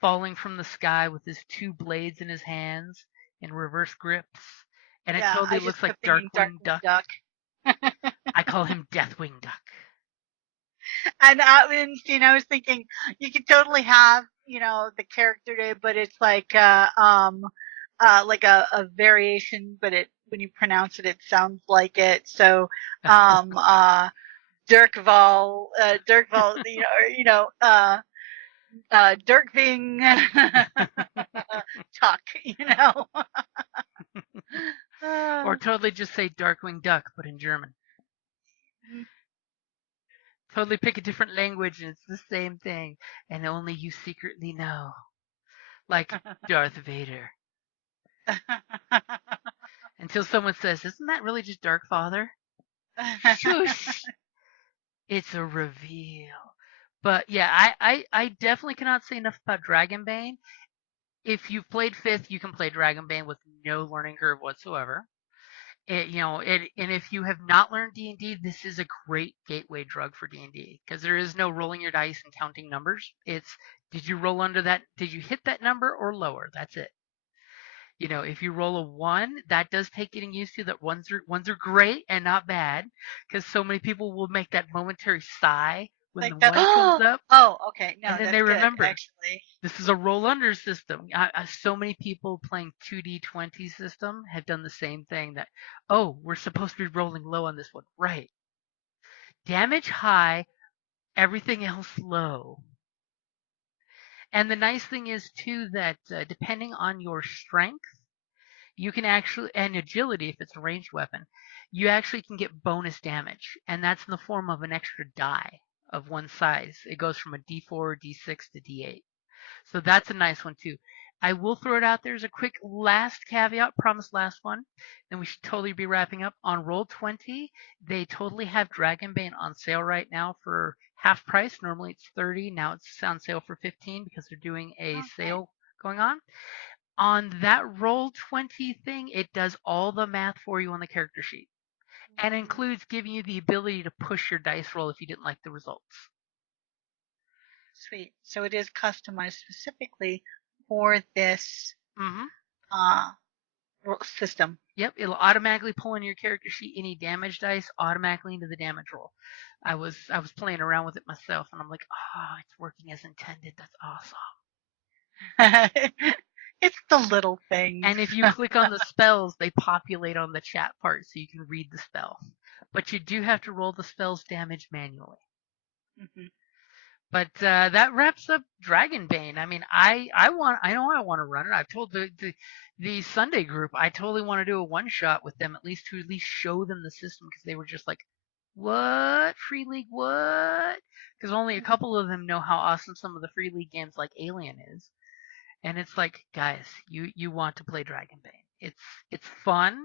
falling from the sky with his 2 blades in his hands in reverse grips. And it totally looks like Darkwing Duck. I call him Deathwing Duck. And I was thinking you could totally have, the character day, but it's like a variation, but when you pronounce it, it sounds like it. So, Dirkval, Dirkving Tuck, Or totally just say Darkwing Duck, but in German. Totally pick a different language and it's the same thing, and only you secretly know. Like Darth Vader. Until someone says, isn't that really just Dark Father? Shush! It's a reveal. But yeah, I definitely cannot say enough about Dragonbane. If you've played 5th, you can play Dragonbane with no learning curve whatsoever. And if you have not learned D&D, this is a great gateway drug for D&D because there is no rolling your dice and counting numbers. It's did you roll under that? Did you hit that number or lower? That's it. If you roll a 1, that does take getting used to. That ones are great and not bad because so many people will make that momentary sigh when like the that. 1 comes up. Oh, okay. No, and then that's they good, remember. actually. This is a roll under system. So many people playing 2D20 system have done the same thing. That we're supposed to be rolling low on this one, right? Damage high, everything else low. And the nice thing is too that depending on your strength, you can actually, and agility if it's a ranged weapon, you actually can get bonus damage, and that's in the form of an extra die of one size. It goes from a D4, D6 to D8. So that's a nice one too. I will throw it out there as a quick last caveat, promise last one, then we should totally be wrapping up. On Roll20, they totally have Dragonbane on sale right now for half price. Normally it's 30, now it's on sale for 15 because they're doing a sale going on. On that Roll20 thing, it does all the math for you on the character sheet and includes giving you the ability to push your dice roll if you didn't like the results. Sweet. So it is customized specifically for this system. Yep, it'll automatically pull in your character sheet any damage dice automatically into the damage roll. I was playing around with it myself, and I'm like, it's working as intended. That's awesome. It's the little things. And if you click on the spells, they populate on the chat part so you can read the spell. But you do have to roll the spell's damage manually. Mm-hmm. But that wraps up Dragonbane. I mean, I know I want to run it. I've told the Sunday group I totally want to do a one shot with them, at least to show them the system because they were just like, "What Free League? What?" Because only a couple of them know how awesome some of the Free League games like Alien is, and it's like, guys, you want to play Dragonbane. It's fun.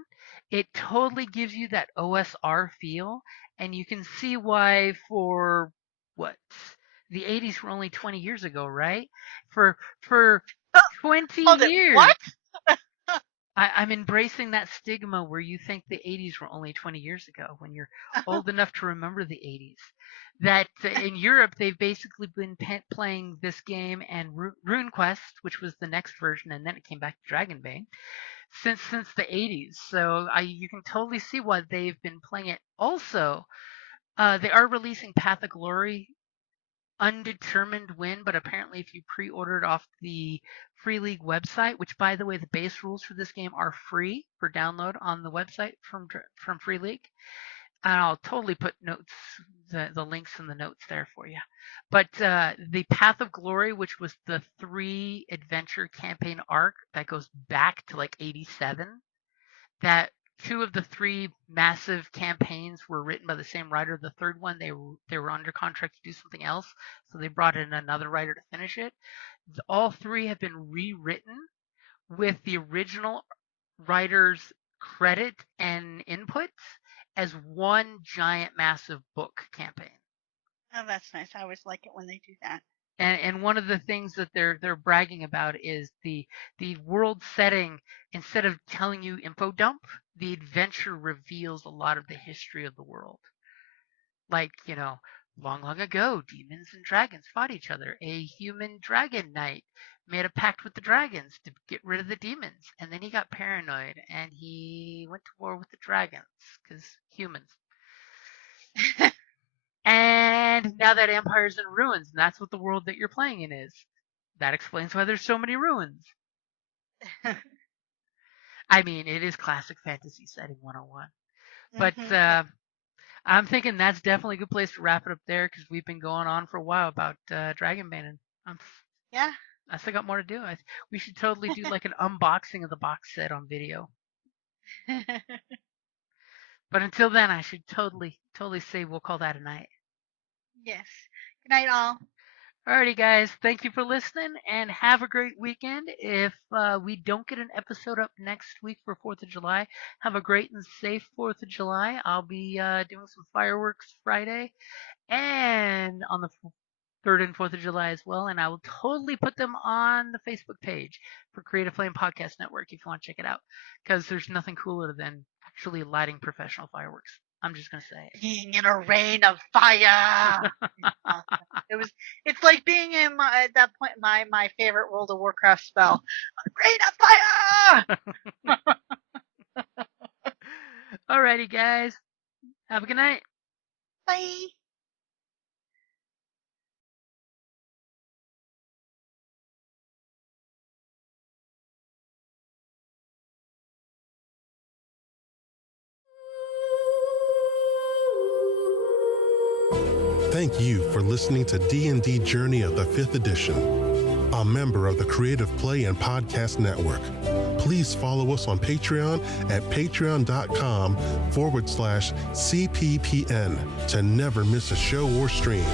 It totally gives you that OSR feel, and you can see why for what. The 80s were only 20 years ago, right? For 20 years. What? I'm embracing that stigma where you think the 80s were only 20 years ago when you're old enough to remember the 80s. That in Europe, they've basically been playing this game and RuneQuest, which was the next version, and then it came back to Dragonbane, since the 80s. So you can totally see why they've been playing it. Also, they are releasing Path of Glory undetermined when, but apparently if you pre-ordered off the Free League website, which by the way, the base rules for this game are free for download on the website from Free League, and I'll totally put the links in the notes there for you. But the Path of Glory, which was the 3 adventure campaign arc that goes back to like 87, that 2 of the 3 massive campaigns were written by the same writer. The third one, they were under contract to do something else, so they brought in another writer to finish it. All 3 have been rewritten with the original writer's credit and inputs as one giant massive book campaign. Oh, that's nice. I always like it when they do that. And one of the things that they're bragging about is the world setting. Instead of telling you info dump, the adventure reveals a lot of the history of the world. Like, long, long ago, demons and dragons fought each other. A human dragon knight made a pact with the dragons to get rid of the demons. And then he got paranoid and he went to war with the dragons because humans. And now that empire's in ruins, and that's what the world that you're playing in is. That explains why there's so many ruins. I mean, it is classic fantasy setting 101. But I'm thinking that's definitely a good place to wrap it up there because we've been going on for a while about Dragonbane. And I still got more to do. We should totally do like an unboxing of the box set on video. But until then, I should totally say we'll call that a night. Yes. Good night, all. Alrighty, guys. Thank you for listening, and have a great weekend. If we don't get an episode up next week for 4th of July, have a great and safe 4th of July. I'll be doing some fireworks Friday, and on the 3rd and 4th of July as well, and I will totally put them on the Facebook page for Creative Flame Podcast Network if you want to check it out, because there's nothing cooler than actually lighting professional fireworks. I'm just gonna say it. Being in a rain of fire. It's like being in at that point my favorite World of Warcraft spell. A rain of fire. Alrighty, guys. Have a good night. Bye. Thank you for listening to D&D Journey of the 5th Edition, a member of the Creative Play and Podcast Network. Please follow us on Patreon at patreon.com/CPPN to never miss a show or stream.